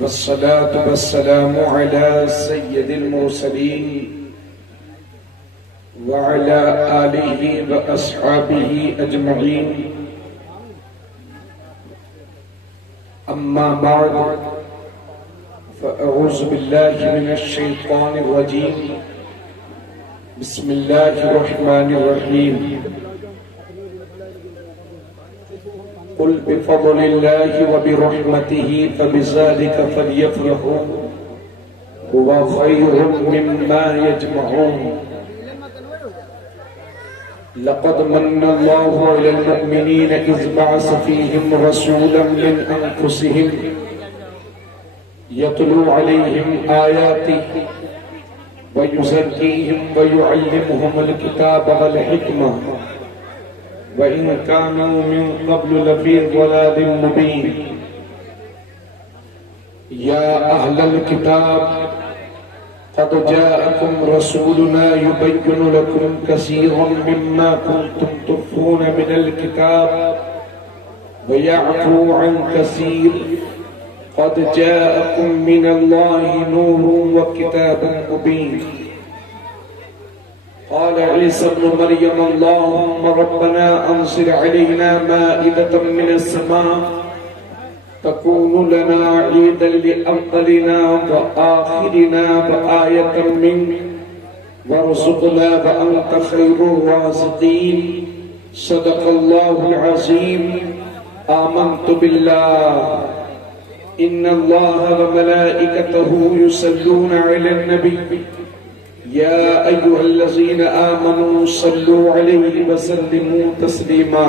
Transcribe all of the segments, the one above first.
والصلاة والسلام على سيد المرسلين وعلى آله وأصحابه أجمعين. أما بعد، فأعوذ بالله من الشيطان الرجيم. بسم الله الرحمن الرحيم. قل بفضل الله وبرحمته فبذلك فليفرحوا هو خير مما يجمعون. لقد من الله على المؤمنين إذ بعث فيهم رسولا من أنفسهم يتلو عليهم آياته ويزكيهم ويعلمهم الكتاب والحكمة وإن كانوا من قبل لفي ضلال مبين. يا أهل الكتاب قد جاءكم رسولنا يبين لكم كثيرا مما كنتم تخفون من الكتاب ويعفو عن كثير. قد جاءكم من الله نور وكتاب مبين. قال عيسى ابن مريم اللهم ربنا أنزل علينا مائدة من السماء تكون لنا عيدا لأولنا وآخرنا وآية منك وارزقنا وأنت خير الرازقين. صدق الله العظيم. آمنت بالله إن الله وملائكته يصلون على النبي يا أيها الذين آمنوا صلوا عليه وسلموا تسليما.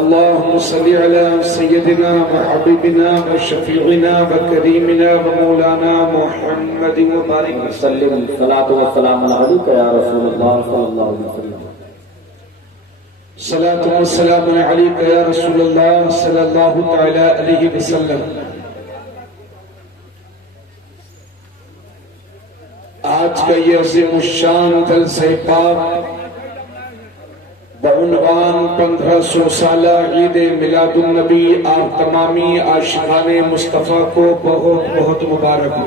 اللهم صل على سيدنا وحبيبنا وشفيعنا وكريمنا ومولانا محمد وبارك وسلم. صلاة والسلام عليك يا رسول الله صلى الله عليه وسلم. صلاة والسلام عليك يا رسول الله صلى الله تعالى عليه وسلم. آج کا یہ عظیم الشان جلسہ پاک بعنوان 1500 سالہ عید میلاد النبی آپ تمامی عاشقان مصطفیٰ کو بہت بہت مبارک ہو.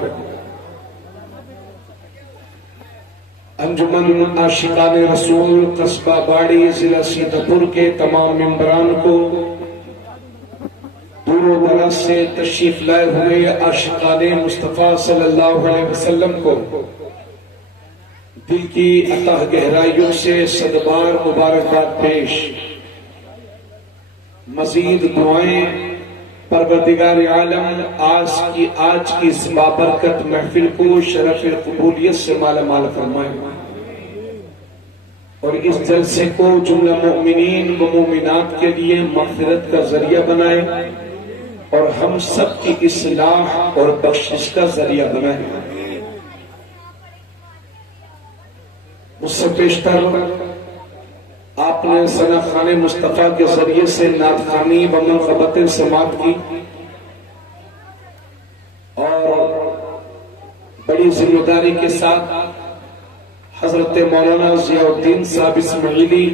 انجمن عاشقان رسول قصبہ باڑی ضلع سیدھپور کے تمام ممبران کو، دور و دراز سے تشریف لائے ہوئے عاشقان مصطفیٰ صلی اللہ علیہ وسلم کو دل کی اتح گہرائیوں سے صدبار مبارکباد پیش. مزید دعائیں پروردگار عالم آج کی اس بابرکت محفل کو شرف قبولیت سے مالا مال فرمائے اور اس جلسے کو جملہ مؤمنین و مومنات کے لیے مغفرت کا ذریعہ بنائے اور ہم سب کی اصلاح اور بخشش کا ذریعہ بنائے. اس سے پیشتر آپ نے ثنا خوان مصطفیٰ کے ذریعے سے نعت خوانی و منقبتیں سماعت کی اور بڑی ذمہ داری کے ساتھ حضرت مولانا ضیاء الدین صاحب اسماعیلی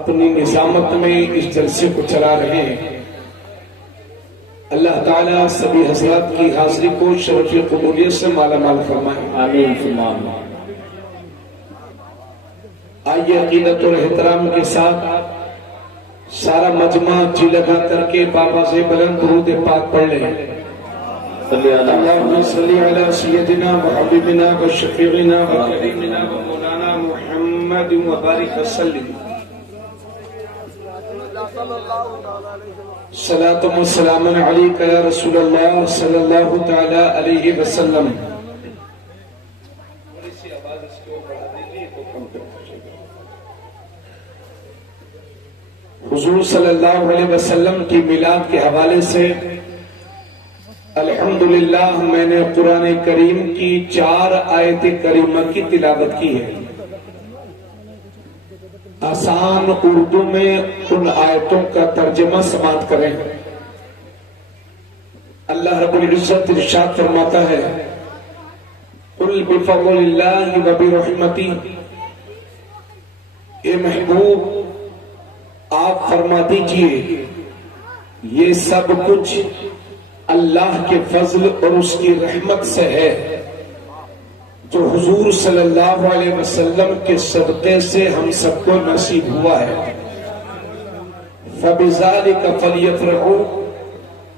اپنی نظامت میں اس جلسے کو چلا رہے ہیں. اللہ تعالیٰ سبھی حضرات کی حاضری کو شرف قبولیت سے مالا مال فرمائے. آمین. آئیے عقیدت اور احترام کے ساتھ سارا مجمع جی لگا کر کے بابا سے بلند درود پاک پڑھ لیں. اللہم صلی علی سیدنا و حبیبنا و شفیعنا و کریمنا و مولانا محمد و بارک وسلم. صلاۃ و سلام علیک یا رسول اللہ صلی اللہ تعالی علیہ وسلم. حضور صلی اللہ علیہ وسلم کی میلاد کے حوالے سے الحمدللہ میں نے قرآن کریم کی 4 آیت کریمہ کی تلاوت کی ہے. آسان اردو میں ان آیتوں کا ترجمہ سماعت کریں. اللہ رب العزت ارشاد فرماتا ہے قل بفضل اللہ وبرحمتہ. اے محبوب آپ فرما دیجئے یہ سب کچھ اللہ کے فضل اور اس کی رحمت سے ہے جو حضور صلی اللہ علیہ وسلم کے صدقے سے ہم سب کو نصیب ہوا ہے۔ فَبِذَلِكَ فَلْيَفْرَحُوا،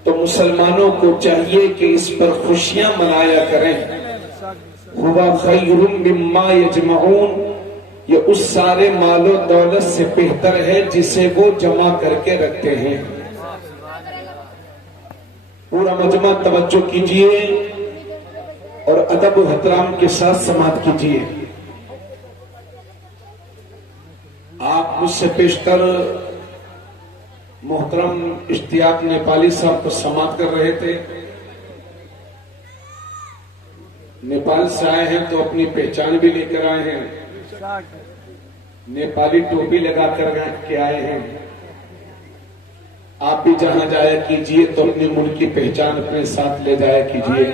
تو مسلمانوں کو چاہیے کہ اس پر خوشیاں منایا کریں۔ هُوَ خَيْرٌ مِّمَّا يَجْمَعُونَ، یہ اس سارے مال و دولت سے بہتر ہے جسے وہ جمع کر کے رکھتے ہیں۔ پورا مجمع توجہ کیجئے اور ادب و احترام کے ساتھ سماعت کیجئے۔ آپ مجھ سے پیشتر محترم اشتیاق نیپالی صاحب کو سماعت کر رہے تھے۔ نیپال سے آئے ہیں تو اپنی پہچان بھی لے کر آئے ہیں، نیپالی ٹوپی لگا کر کے آئے ہیں۔ آپ بھی جہاں جایا کیجئے تو اپنے ملک کی پہچان اپنے ساتھ لے جایا کیجئے۔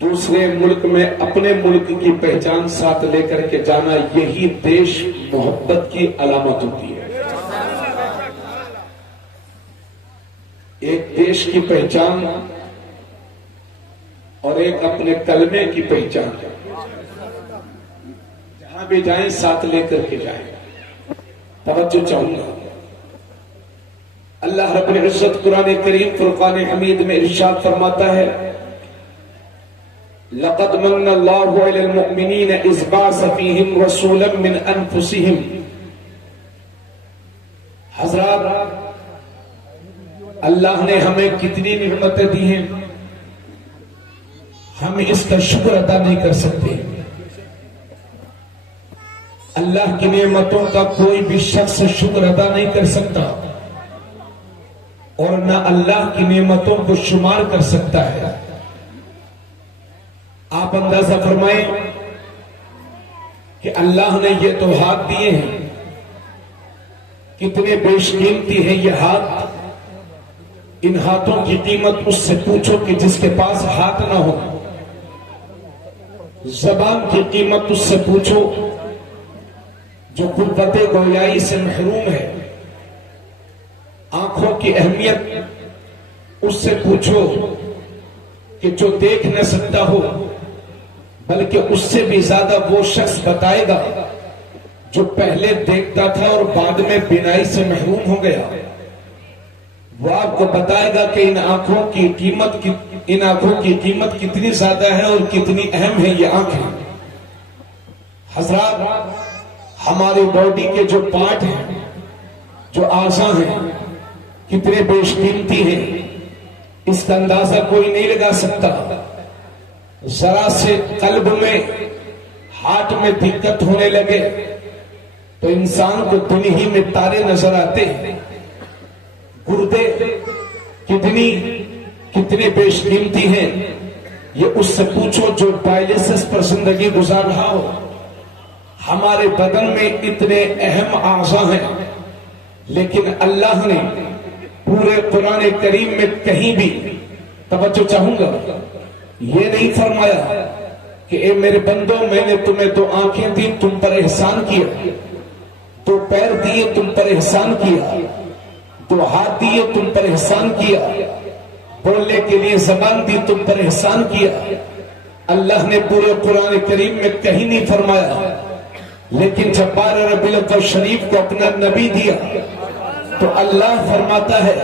دوسرے ملک میں اپنے ملک کی پہچان ساتھ لے کر کے جانا، یہی دیش محبت کی علامت ہوتی ہے۔ ایک دیش کی پہچان اور ایک اپنے کلمے کی پہچان، جہاں بھی جائیں ساتھ لے کر کے جائیں۔ توجہ چاہوں گا، اللہ رب العزت قرآن کریم فرقان حمید میں ارشاد فرماتا ہے، لقد من اللہ علی المؤمنین اذ بعث فیہم رسولا من انفسہم۔ حضرات، اللہ نے ہمیں کتنی نعمتیں دی ہیں، ہم اس کا شکر ادا نہیں کر سکتے۔ اللہ کی نعمتوں کا کوئی بھی شخص شکر ادا نہیں کر سکتا اور نہ اللہ کی نعمتوں کو شمار کر سکتا ہے۔ آپ اندازہ فرمائیں کہ اللہ نے یہ تو ہاتھ دیے ہیں، کتنے بیش قیمتی ہیں یہ ہاتھ۔ ان ہاتھوں کی قیمت اس سے پوچھو کہ جس کے پاس ہاتھ نہ ہو۔ زبان کی قیمت اس سے پوچھو جو قوت گویائی سے محروم ہے۔ آنکھوں کی اہمیت اس سے پوچھو کہ جو دیکھ نہ سکتا ہو، بلکہ اس سے بھی زیادہ وہ شخص بتائے گا جو پہلے دیکھتا تھا اور بعد میں بینائی سے محروم ہو گیا۔ وہ آپ کو بتائے گا کہ ان آنکھوں کی قیمت کتنی زیادہ ہے اور کتنی اہم ہے یہ آنکھیں۔ حضرات، ہماری باڈی کے جو پارٹ ہیں، جو اعضاء ہیں، کتنے بیش قیمتی ہیں، اس کا اندازہ کوئی نہیں لگا سکتا۔ ذرا سے قلب میں، ہارٹ میں دقت ہونے لگے تو انسان کو دن ہی میں تارے نظر آتے ہیں۔ گردے کتنے بیش قیمتی ہیں، یہ اس سے پوچھو جو ڈائلیسس پر زندگی گزار رہا ہو۔ ہمارے بدن میں اتنے اہم اعضاء ہیں، لیکن اللہ نے پورے قرآن کریم میں کہیں بھی، توجہ چاہوں گا، یہ نہیں فرمایا کہ اے میرے بندوں، میں نے تمہیں 2 آنکھیں دی، تم پر احسان کیا، 2 پیر دیے، تم پر احسان کیا، 2 ہاتھ دیے، تم پر احسان کیا، بولنے کے لیے زبان دی، تم پر احسان کیا۔ اللہ نے پورے قرآن کریم میں کہیں نہیں فرمایا، لیکن جب 12 ربیع الاول شریف کو اپنا نبی دیا تو اللہ فرماتا ہے،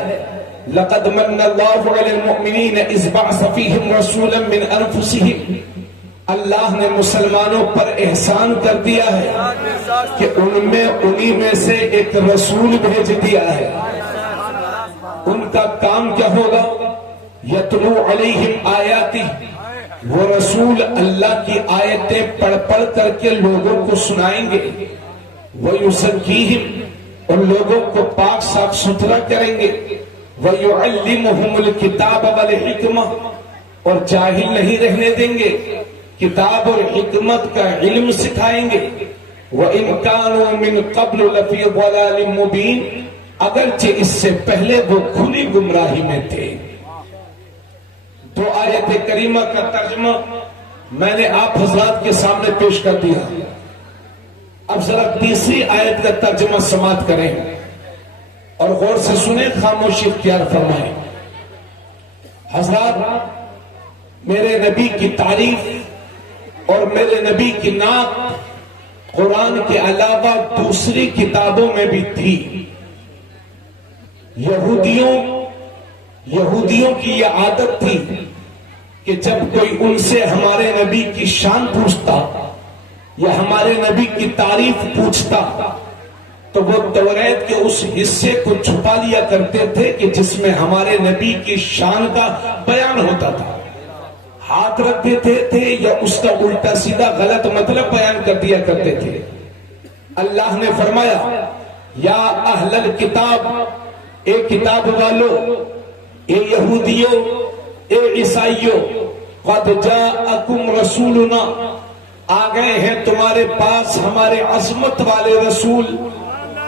لقد من اللہ علی المؤمنین اذ بعث فیہم رسولا من انفسہم۔ اللہ نے مسلمانوں پر احسان کر دیا ہے کہ انہی میں سے ایک رسول بھیج دیا ہے۔ ان کا کام کیا ہوگا؟ یتلو علیہم آیاتہ، وہ رسول اللہ کی آیتیں پڑھ پڑھ کر کے لوگوں کو سنائیں گے۔ وَيُزَكِّيهِمْ، اور لوگوں کو پاک صاف ستھرا کریں گے۔ وَيُعَلِّمُهُمُ الْكِتَابَ وَالْحِكْمَةَ، اور جاہل نہیں رہنے دیں گے، کتاب اور حکمت کا علم سکھائیں گے۔ وَإِنْ كَانُوا مِنْ قَبْلُ لَفِي ضَلَالٍ مُبِينٍ، اگرچہ اس سے پہلے وہ کھلی گمراہی میں تھے۔ 2 آیت کریمہ کا ترجمہ میں نے آپ حضرات کے سامنے پیش کر دیا۔ اب ذرا تیسری آیت کا ترجمہ سماعت کریں۔ اور غور سے سنیں، خاموشی اختیار فرمائیں۔ حضرات، میرے نبی کی تعریف اور میرے نبی کی نعت قرآن کے علاوہ دوسری کتابوں میں بھی تھی۔ یہودیوں کی یہ عادت تھی کہ جب کوئی ان سے ہمارے نبی کی شان پوچھتا یا ہمارے نبی کی تعریف پوچھتا تو وہ توریت کے اس حصے کو چھپا لیا کرتے تھے کہ جس میں ہمارے نبی کی شان کا بیان ہوتا تھا، ہاتھ رکھ دیتے تھے یا اس کا الٹا سیدھا غلط مطلب بیان کر دیا کرتے تھے۔ اللہ نے فرمایا، یا اہل الکتاب، اے کتاب والو، اے یہودیوں، اے عیسائیوں، قد جاءکم رسولنا، آ گئے ہیں تمہارے پاس ہمارے عظمت والے رسول،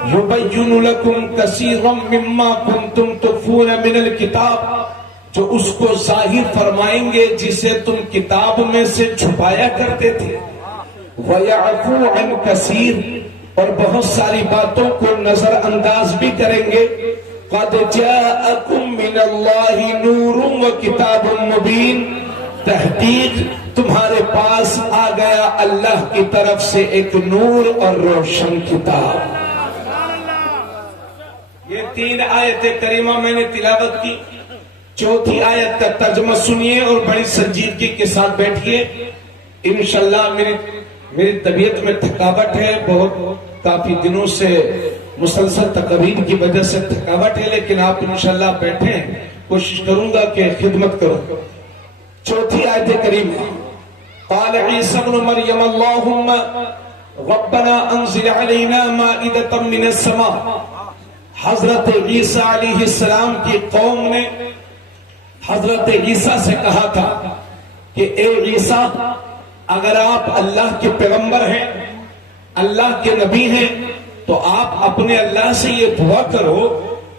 یبین لکم کثیرا مما کنتم تخفون من الکتاب، جو اس کو ظاہر فرمائیں گے جسے تم کتاب میں سے چھپایا کرتے تھے، وَيَعْفُو عَنْ كَثِيرٍ، اور بہت ساری باتوں کو نظر انداز بھی کریں گے۔ قَدْ جَاءَكُم مِّنَ اللَّهِ نُورٌ وَكِتَابٌ مُّبِينٌ، تحقیق تمہارے پاس آ گیا اللہ کی طرف سے ایک نور اور روشن کتاب۔ یہ 3 آیت کریمہ میں نے تلاوت کی۔ چوتھی آیت کا ترجمہ سنیے اور بڑی سنجیدگی کے ساتھ بیٹھیے۔ انشاءاللہ میری طبیعت میں تھکاوٹ ہے، کافی دنوں سے مسلسل تقریر کی وجہ سے تھکاوٹ ہے، لیکن آپ انشاءاللہ بیٹھیں، کوشش کروں گا کہ خدمت کروں۔ چوتھی آیت کریمہ، قال عیسی ابن مریم اللہم ربنا انزل علینا مائدۃ من السماء، حضرت عیسیٰ علیہ السلام کی قوم نے حضرت عیسیٰ سے کہا تھا کہ اے عیسیٰ، اگر آپ اللہ کے پیغمبر ہیں، اللہ کے نبی ہیں، تو آپ اپنے اللہ سے یہ دعا کرو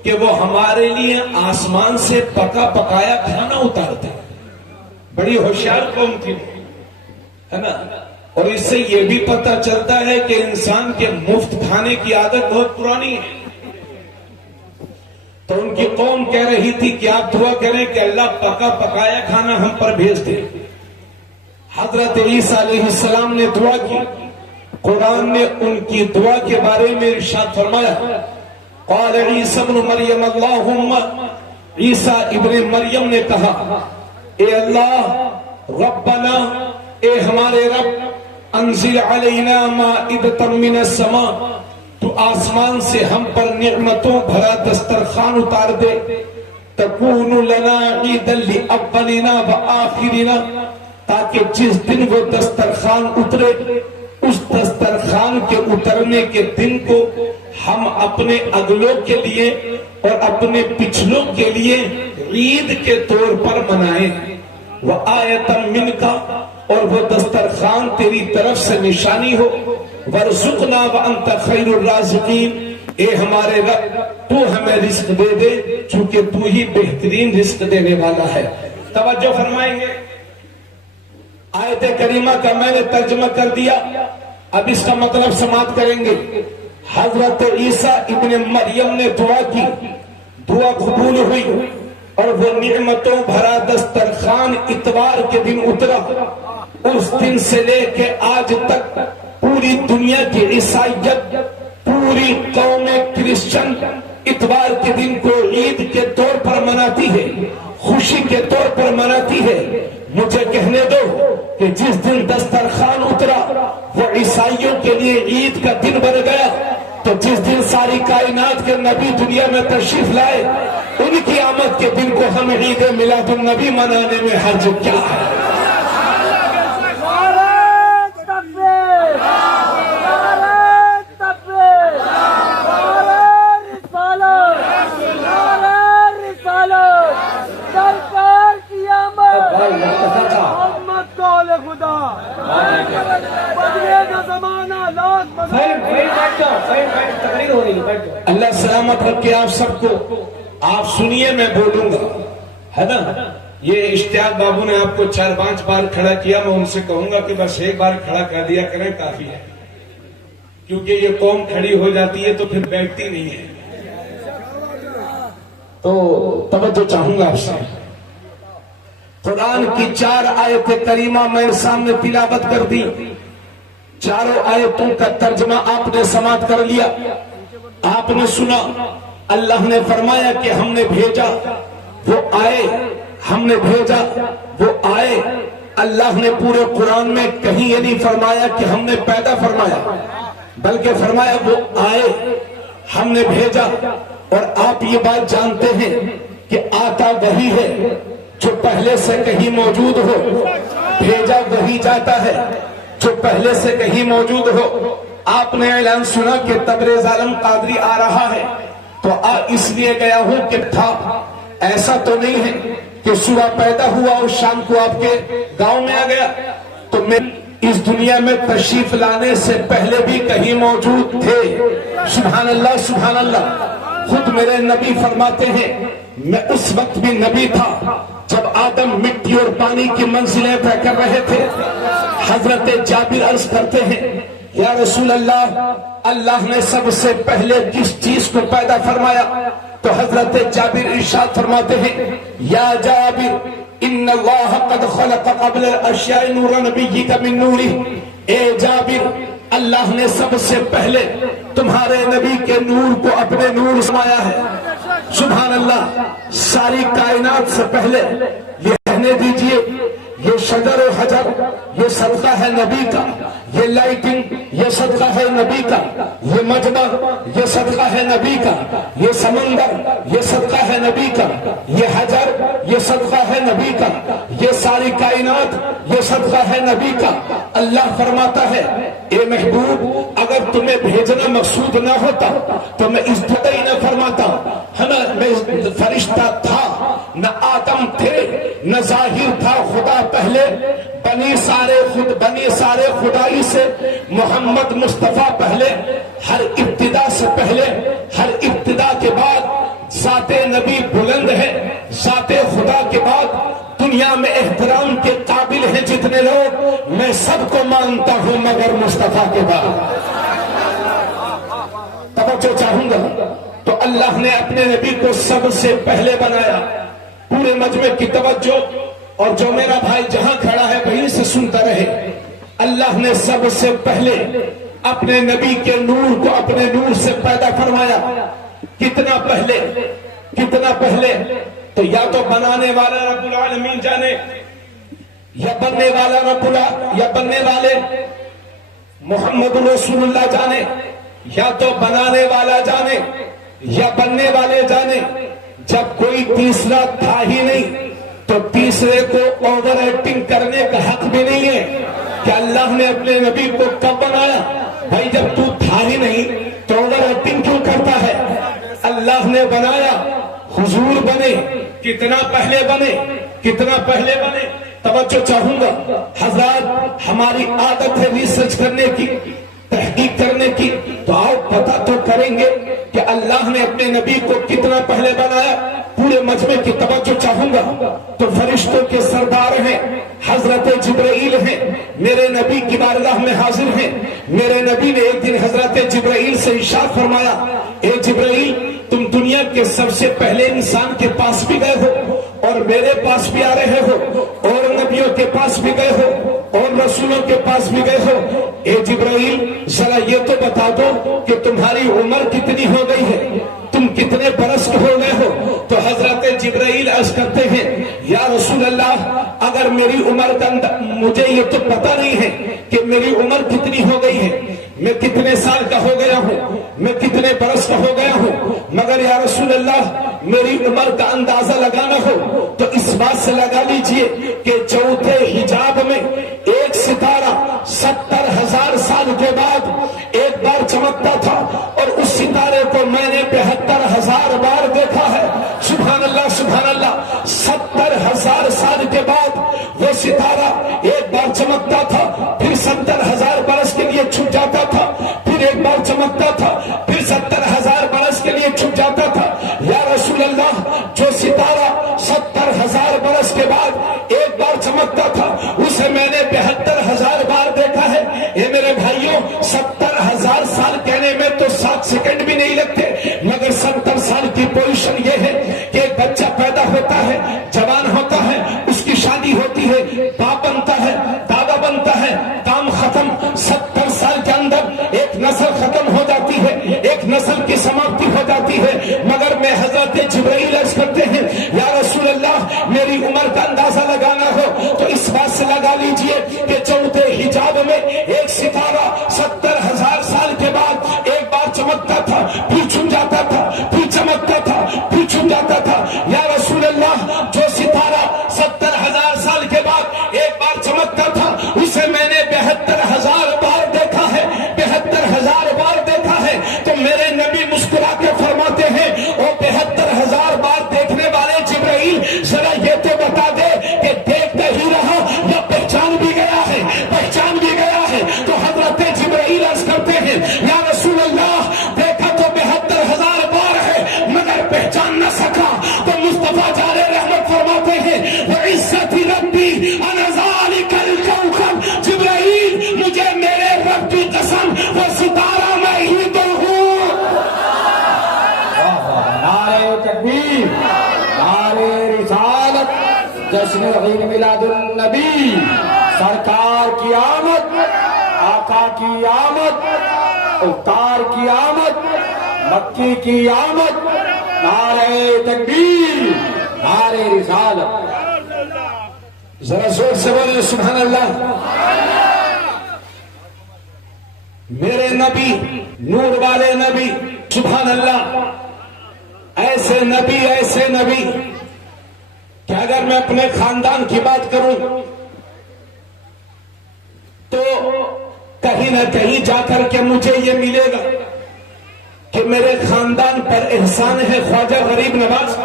کہ وہ ہمارے لیے آسمان سے پکا پکایا کھانا اتار دے۔ بڑی ہوشیار قوم تھی، ہے نا؟ اور اس سے یہ بھی پتہ چلتا ہے کہ انسان کے مفت کھانے کی عادت بہت پرانی ہے۔ تو ان کی قوم کہہ رہی تھی کہ آپ دعا کریں کہ اللہ پکا پکایا کھانا ہم پر بھیج دے۔ حضرت عیسیٰ علیہ السلام نے دعا کی، قرآن نے ان کی دعا کے بارے میں ارشاد فرمایا، قال عیسی ابن مریم اللہم، عیسیٰ ابن مریم نے کہا، اے اللہ، ربنا، اے ہمارے رب، انزل علینا مائدۃ من السماء، تو آسمان سے ہم پر نعمتوں بھرا دسترخوان اتار دے، تکون لنا عیدا لاولنا وآخرنا، تاکہ جس دن وہ دسترخوان اترے، اس دسترخوان کے اترنے کے دن کو ہم اپنے اگلوں کے لیے اور اپنے پچھلوں کے لیے عید کے طور پر منائیں، وآیۃ منک، اور وہ دسترخوان تیری طرف سے نشانی ہو، وارزقنا وانت خیر الرازقین، اے ہمارے رب تو ہمیں رزق دے دے چونکہ تو ہی بہترین رزق دینے والا ہے۔ توجہ فرمائیں گے، آیت کریمہ کا میں نے ترجمہ کر دیا، اب اس کا مطلب سماعت کریں گے۔ حضرت عیسیٰ ابن مریم نے دعا کی، دعا قبول ہوئی، اور وہ نعمتوں بھرا دسترخوان اتوار کے دن اترا۔ اس دن سے لے کے آج تک پوری دنیا کی عیسائیت، پوری قوم کرسچن اتوار کے دن کو عید کے طور پر مناتی ہے، خوشی کے طور پر مناتی ہے۔ مجھے کہنے دو کہ جس دن دسترخوان اترا وہ عیسائیوں کے لیے عید کا دن بن گیا، تو جس دن ساری کائنات کے نبی دنیا میں تشریف لائے، ان کی آمد کے دن کو ہم عید میلاد النبی منانے میں حرج کیا ہے؟ اللہ سلامت رکھے آپ سب کو۔ آپ سنیے، میں بولوں گا، ہے نا؟ یہ اشتیاق بابو نے آپ کو 4-5 بار کھڑا کیا، میں ان سے کہوں گا کہ بس ایک بار کھڑا کر دیا کریں، کافی ہے، کیونکہ یہ قوم کھڑی ہو جاتی ہے تو پھر بیٹھتی نہیں ہے۔ تو توجہ چاہوں گا آپ سے. قرآن کی 4 آیت کریمہ میں سامنے تلاوت کر دی. چاروں آیتوں کا ترجمہ آپ نے سماعت کر لیا. آپ نے سنا اللہ نے فرمایا کہ ہم نے بھیجا وہ آئے، ہم نے بھیجا وہ آئے. اللہ نے پورے قرآن میں کہیں یہ نہیں فرمایا کہ ہم نے پیدا فرمایا، بلکہ فرمایا وہ آئے، ہم نے بھیجا. اور آپ یہ بات جانتے ہیں کہ آتا وہی ہے جو پہلے سے کہیں موجود ہو، بھیجا وہی جاتا ہے جو پہلے سے کہیں موجود ہو. آپ نے اعلان سنا کہ تبریز عالم قادری آ رہا ہے تو اس لیے گیا ہوں کہ تھا. ایسا تو نہیں ہے کہ صبح پیدا ہوا اور شام کو آپ کے گاؤں میں آ گیا. تو میں اس دنیا میں تشریف لانے سے پہلے بھی کہیں موجود تھے. سبحان اللہ سبحان اللہ. خود میرے نبی فرماتے ہیں میں اس وقت بھی نبی تھا جب آدم مٹی اور پانی کی منزلیں طے کر رہے تھے. حضرت جابر عرض کرتے ہیں یا رسول اللہ، اللہ نے سب سے پہلے کس چیز کو پیدا فرمایا؟ تو حضرت جابر ارشاد فرماتے ہیں یا جابر ان اللہ قد خلق قبل الاشیاء نور نبیک من نورہ. اے جابر، اللہ نے سب سے پہلے تمہارے نبی کے نور کو اپنے نور سمایا ہے. سبحان اللہ. ساری کائنات سے پہلے یہ کہنے دیجئے یہ شجر و حجر یہ صدقہ ہے نبی کا، یہ لائٹنگ یہ صدقہ ہے نبی کا، یہ مجمع یہ صدقہ ہے نبی کا، یہ سمندر یہ صدقہ ہے نبی کا، یہ حجر یہ صدقہ ہے نبی کا، یہ ساری کائنات یہ صدقہ ہے نبی کا. اللہ فرماتا ہے اے محبوب، اگر تمہیں بھیجنا مقصود نہ ہوتا تو میں اس طرح ہی نہ فرماتا. میں فرشتہ تھا، نہ آدم تھے، نہ ظاہر تھا خدا پہلے. بنی سارے خدائی سے محمد مصطفیٰ پہلے. ہر ابتدا سے پہلے، ہر ابتدا کے بعد ذات نبی بلند ہے. ذات خدا کے بعد دنیا میں احترام کے قابل ہیں جتنے لوگ، میں سب کو مانتا ہوں مگر مصطفیٰ کے بعد. توجہ چاہوں گا. تو اللہ نے اپنے نبی کو سب سے پہلے بنایا. پورے مجمع کی توجہ، اور جو میرا بھائی جہاں کھڑا ہے وہیں سے سنتا رہے. اللہ نے سب سے پہلے اپنے نبی کے نور کو اپنے نور سے پیدا فرمایا. کتنا پہلے، کتنا پہلے. تو یا تو بنانے والا رب العالمین جانے، یا بننے والا یا بننے والے محمد رسول اللہ جانے، یا تو بنانے والا جانے یا بننے والے جانے. جب کوئی تیسرا تھا ہی نہیں تو تیسرے کو اوور ایکٹنگ کرنے کا حق بھی نہیں ہے کہ اللہ نے اپنے نبی کو کب بنایا. بھائی جب تو تھا ہی نہیں تو اوور ایکٹنگ کیوں کرتا ہے؟ اللہ نے بنایا، حضور بنے. کتنا پہلے بنے، کتنا پہلے بنے. توجہ چاہوں گا حضرات. ہماری عادت ہے ریسرچ کرنے کی، تحقیق کرنے کی. تو آؤ پتہ تو کریں گے کہ اللہ نے اپنے نبی کو کتنا پہلے بنایا. پورے مجمع کی توجہ چاہوں گا. تو فرشتوں کے سردار ہیں، حضرت جبرائیل ہیں، میرے نبی کی بارگاہ میں حاضر ہیں. میرے نبی نے ایک دن حضرت جبرائیل سے ارشاد فرمایا اے جبرائیل، تم دنیا کے سب سے پہلے انسان کے پاس بھی گئے ہو اور میرے پاس بھی آ رہے ہو، اور نبیوں کے پاس بھی گئے ہو اور رسولوں کے پاس بھی گئے ہو. اے جبرائیل، ذرا یہ تو بتا دو کہ تمہاری عمر کتنی ہو گئی ہے، تم کتنے برس کے ہو گئے ہو. تو حضرت جبرائیل عرض کرتے ہیں یا رسول اللہ، اگر میری عمر کا مجھے یہ تو پتہ نہیں ہے کہ میری عمر کتنی ہو گئی ہے، میں کتنے سال کا ہو گیا ہوں، میں کتنے برس کا ہو گیا ہوں، مگر یا رسول اللہ میری عمر کا اندازہ لگانا ہو تو اس بات سے لگا لیجئے کہ چوتھے حجاب میں ایک ستارہ 70,000 سال کے بعد ایک بار چمکتا تھا، اور اس ستارے کو میں نے 72,000 بار دیکھا ہے. سبحان اللہ سبحان اللہ. 70,000 سال کے بعد وہ ستارہ ایک بار چمکتا تھا، پھر 70,000 برس کے لیے چھپ جاتا تھا، پھر ایک بار چمکتا تھا، پھر 70,000 برس کے لیے چھپ جاتا تھا. یا رسول اللہ، جو ستارہ 70,000 برس کے بعد ایک بار چمکتا تھا اسے میں نے 72,000 بار دیکھا ہے. اے میرے بھائیوں، 70,000 سال کہنے میں تو 7 سیکنڈ بھی نہیں لگتے، مگر 70 سال کی جاتا تھا. یا رسول اللہ جو ستارہ 70,000 سال کے بعد ایک بار چمکتا تھا اسے میں نے 72,000 بار دیکھا ہے, 72,000 بار دیکھا ہے. تو میرے نبی مسکرا کے فرماتے ہیں او 72,000 بار دیکھنے والے جبرائیل ذرا یہ تو بتا دے کہ دیکھتا ہی رہا یا پہچان بھی گیا ہے, پہچان بھی گیا ہے. تو حضرت جبرائیل عرض کرتے ہیں یا رسول اللہ دیکھا تو 72,000 بار ہے مگر پہچان نہ سکا. تو مصطفیٰ جارے رحمت فرماتے ہیں وعزت ربی انا ذالک الکوکب, جبرائیل مجھے میرے رب کی قسم وہ ستارہ میں ہی تو ہوں. نعرہ تکبیر, نعرہ رسالت, جشن عید میلاد النبی, سرکار کی آمد, آقا کی آمد, افطار کی آمد, مکی کی آمد. نعرہ تکبیر, نعرہ رسالت. ذرا زور سے بولے سبحان اللہ. میرے نبی نور والے نبی, سبحان اللہ, ایسے نبی کہ اگر میں اپنے خاندان کی بات کروں تو کہیں نہ کہیں جا کر کے مجھے یہ ملے گا کہ میرے خاندان پر احسان ہے خواجہ غریب نواز.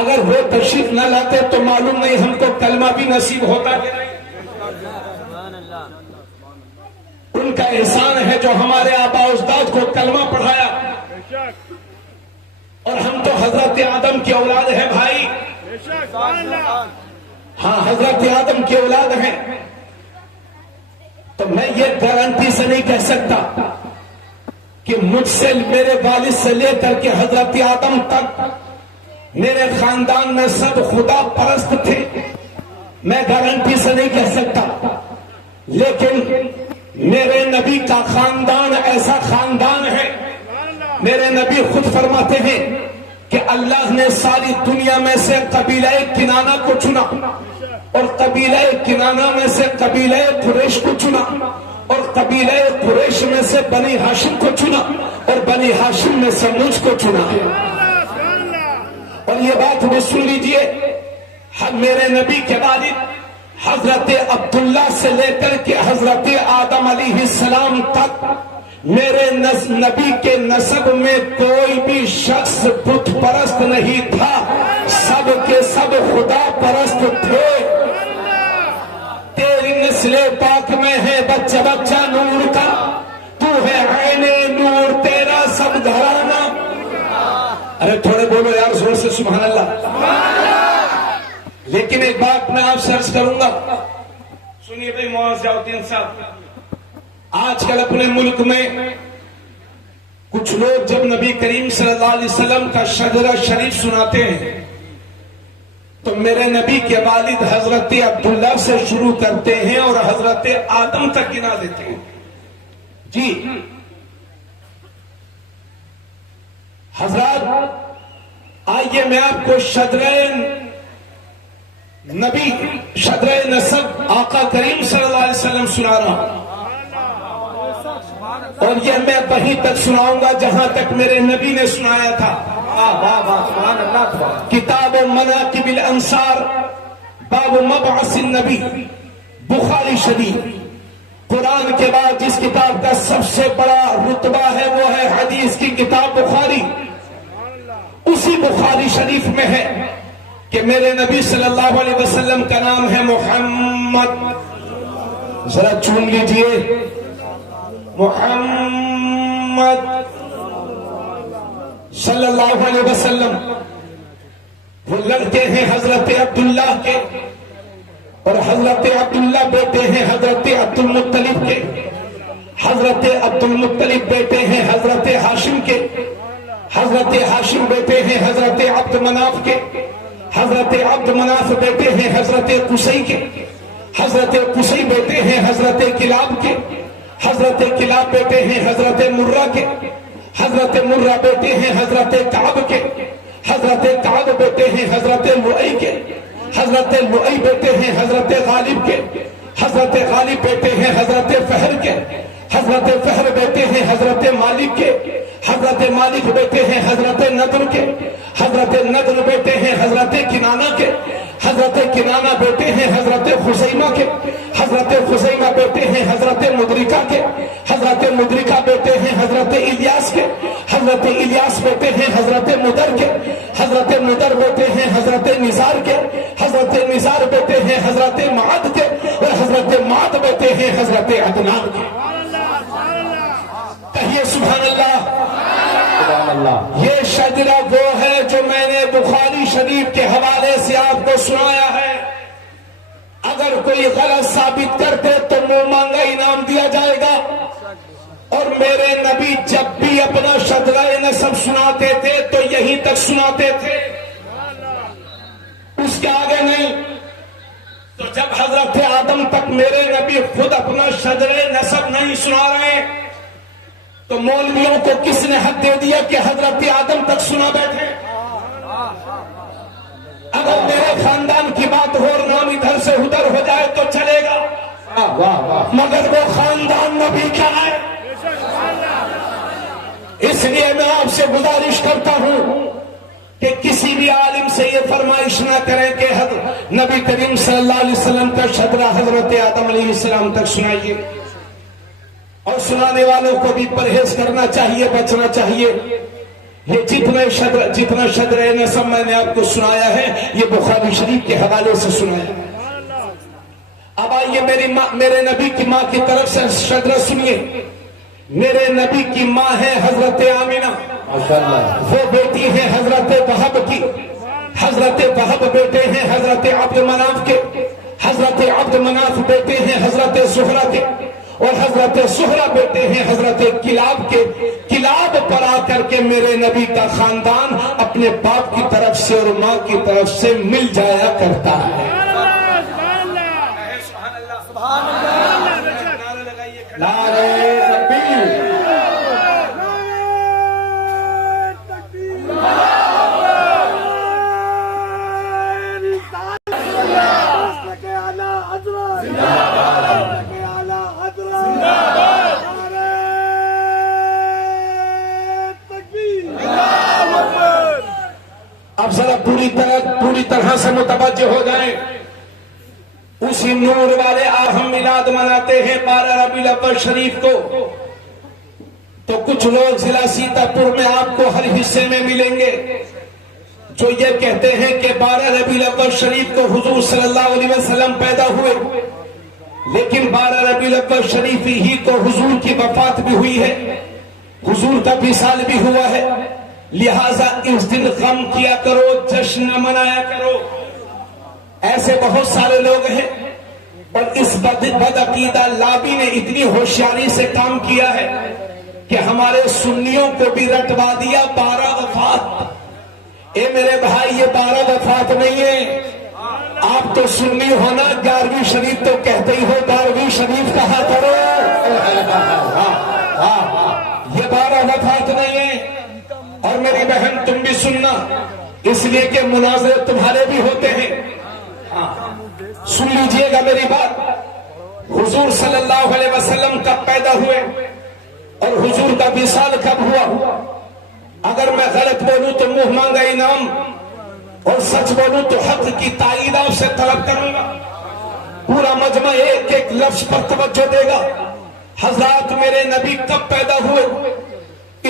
اگر وہ تشریف نہ لاتے تو معلوم نہیں ہم کو کلمہ بھی نصیب ہوتا کہ نہیں. ان کا احسان ہے جو ہمارے آبا اجداد کو کلمہ پڑھایا, اور ہم تو حضرت آدم کی اولاد ہیں بھائی. ہاں حضرت آدم کی اولاد ہیں. تو میں یہ گارنٹی سے نہیں کہہ سکتا کہ مجھ سے, میرے والد سے لے کر کے حضرت آدم تک میرے خاندان میں سب خدا پرست تھے, میں گارنٹی سے نہیں کہہ سکتا. لیکن میرے نبی کا خاندان ایسا خاندان ہے, میرے نبی خود فرماتے ہیں کہ اللہ نے ساری دنیا میں سے قبیلہ کنانہ کو چنا, اور قبیلہ کنانہ میں سے قبیلہ قریش کو چنا, اور قبیلہ قریش میں سے بنی ہاشم کو چنا, اور بنی ہاشم میں سے مجھ کو چنا. اور یہ بات بھی سن لیجئے, میرے نبی کے والد حضرت عبداللہ سے لے کر کے حضرت آدم علیہ السلام تک میرے نبی کے نسب میں کوئی بھی شخص بت پرست نہیں تھا, سب کے سب خدا پرست تھے. تیری نسل پاک میں ہے بچہ بچہ نور کا, تو ہے عین نور تیرا سب گھرانہ. ارے تھوڑے بولو یار زور سے سبحان اللہ. لیکن ایک بات میں آپ سے عرض کروں گا, سنیے بھائی معاذ الدین صاحب, آج کل اپنے ملک میں کچھ لوگ جب نبی کریم صلی اللہ علیہ وسلم کا شجرہ شریف سناتے ہیں تو میرے نبی کے والد حضرت عبداللہ سے شروع کرتے ہیں اور حضرت آدم تک گنا دیتے ہیں. جی حضرات آئیے میں آپ کو شجرہ نبی, شجرہ نسب آقا کریم صلی اللہ علیہ وسلم سنا رہا ہوں, اور یہ میں وہیں تک سناؤں گا جہاں تک میرے نبی نے سنایا تھا. کتاب مناقب الانصار باب مبعث النبی, بخاری شریف. قرآن کے بعد جس کتاب کا سب سے بڑا رتبہ ہے وہ ہے حدیث کی کتاب بخاری. اسی بخاری شریف میں ہے کہ میرے نبی صلی اللہ علیہ وسلم کا نام ہے محمد. ذرا چون لیجئے, محمد صلی اللہ علیہ وسلم. وہ لڑکے ہیں حضرت عبداللہ کے, اور حضرت عبداللہ بیٹے ہیں حضرت عبد المطلب کے, حضرت عبد المطلب بیٹے ہیں حضرت ہاشم کے, حضرت ہاشم بیٹے ہیں حضرت عبد مناف کے, حضرت عبد مناف بیٹے ہیں حضرت قصی کے, حضرت قصی بیٹے ہیں حضرت کلاب کے, حضرت کلاب بیٹے ہیں حضرت مرہ کے, حضرت مرہ بیٹے ہیں حضرت کعب کے, حضرت کعب بیٹے ہیں حضرت لؤی کے, حضرت لؤی بیٹے ہیں حضرت غالب کے, حضرت غالب بیٹے ہیں حضرت فہر کے, حضرت فہر بیٹے ہیں حضرت مالک کے، حضرت مالک بیٹے ہیں حضرت نضر کے، حضرت نضر بیٹے ہیں حضرت کنانہ کے، حضرت کنانہ بیٹے ہیں حضرت خزیمہ کے، حضرت خزیمہ بیٹے ہیں حضرت مدرکہ کے، حضرت مدرکہ بیٹے ہیں حضرت الیاس کے، حضرت الیاس بیٹے ہیں حضرت مدر کے، حضرت مدر بیٹے ہیں حضرت نزار کے، حضرت نزار بیٹے ہیں حضرت معد کے، اور حضرت معد بیٹے ہیں حضرت عدنان کے۔ کہیے سبحان اللہ۔ سبحان اللہ۔ یہ شجرہ وہ ہے جو میں نے بخاری شریف کے حوالے سے آپ کو سنایا ہے، اگر کوئی غلط ثابت کرتے تو منہ مانگا انعام دیا جائے گا۔ اور میرے نبی جب بھی اپنا شجرہ نسب سناتے تھے تو یہیں تک سناتے تھے، اس کے آگے نہیں۔ تو جب حضرت آدم تک میرے نبی خود اپنا شجرہ نسب نہیں سنا رہے تو مولویوں کو کس نے حق دے دیا کہ حضرت آدم تک سنا بیٹھے؟ اگر میرے خاندان کی بات ہو اور نام ادھر سے ادھر ہو جائے تو چلے گا، مگر وہ خاندان نبی کا ہے۔ اس لیے میں آپ سے گزارش کرتا ہوں کہ کسی بھی عالم سے یہ فرمائش نہ کریں کہ نبی کریم صلی اللہ علیہ وسلم کا شجرہ حضرت آدم علیہ السلام تک سنائیے، اور سنانے والوں کو بھی پرہیز کرنا چاہیے، بچنا چاہیے۔ یہ جتنا شجرہ نسب میں نے آپ کو سنایا ہے یہ بخاری شریف کے حوالے سے سنایا ہے۔ اب آئیے میرے نبی کی ماں کی طرف سے شجرہ سنیے۔ میرے نبی کی ماں ہے حضرت آمینہ، وہ بیٹی ہے حضرت وہب کی، حضرت وہب بیٹے ہیں حضرت عبد مناف کے، حضرت عبد مناف بیٹے ہیں حضرت زہرہ کے، اور حضرت زہرہ بیٹے ہیں حضرت کلاب کے۔ کلاب پر آ کر کے میرے نبی کا خاندان اپنے باپ کی طرف سے اور ماں کی طرف سے مل جایا کرتا ہے۔ نعرہ تکبیر۔ اب ذرا پوری طرح سے متوجہ ہو جائیں۔ اسی نور والے ہم میلاد مناتے ہیں 12 ربیع الاول شریف کو، تو کچھ لوگ ضلع سیتا پور میں آپ کو ہر حصے میں ملیں گے جو یہ کہتے ہیں کہ 12 ربیع الاول شریف کو حضور صلی اللہ علیہ وسلم پیدا ہوئے، لیکن 12 ربیع الاول شریف ہی کو حضور کی وفات بھی ہوئی ہے، حضور کا وصال بھی ہوا ہے، لہذا اس دن غم کیا کرو، جشن منایا کرو۔ ایسے بہت سارے لوگ ہیں، اور اس بدعقیدہ لابی نے اتنی ہوشیاری سے کام کیا ہے کہ ہمارے سنیوں کو بھی رٹوا دیا 12 وفات۔ اے میرے بھائی، یہ 12 وفات نہیں ہے۔ آپ تو سنی ہونا، 11ویں شریف تو کہتے ہی ہو، 12ویں شریف کہا کرو۔ یہ 12 وفات نہیں ہے۔ اور میری بہن تم بھی سننا، اس لیے کہ مناظرے تمہارے بھی ہوتے ہیں۔ سن لیجئے گا میری بات۔ حضور صلی اللہ علیہ وسلم کب پیدا ہوئے اور حضور کا وصال کب ہوا؟ اگر میں غلط بولوں تو منہ مانگا انعام، اور سچ بولوں تو حق کی تائید آپ سے طلب کروں گا۔ پورا مجمع ایک ایک لفظ پر توجہ دے گا۔ حضرات میرے نبی کب پیدا ہوئے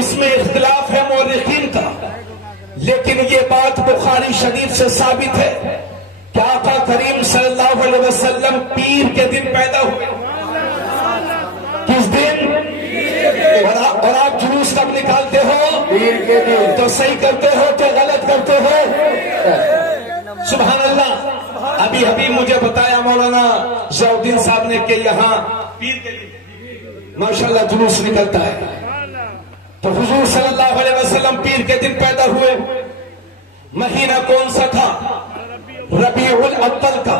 اس میں اختلاف ہے مورخین کا، لیکن یہ بات بخاری شریف سے ثابت ہے کہ آقا کریم صلی اللہ علیہ وسلم پیر کے دن پیدا ہوئے۔ کس دن؟ اور آپ جلوس کب نکالتے ہو؟ پیر کے دن۔ تو صحیح کرتے ہو کہ غلط کرتے ہو؟ سبحان اللہ۔ ابھی مجھے بتایا مولانا ضیاء الدین صاحب نے کہ یہاں پیر کے دن ماشاءاللہ جلوس نکلتا ہے۔ تو حضور صلی اللہ علیہ وسلم پیر کے دن پیدا ہوئے۔ مہینہ کون سا تھا؟ ربیع الاول کا۔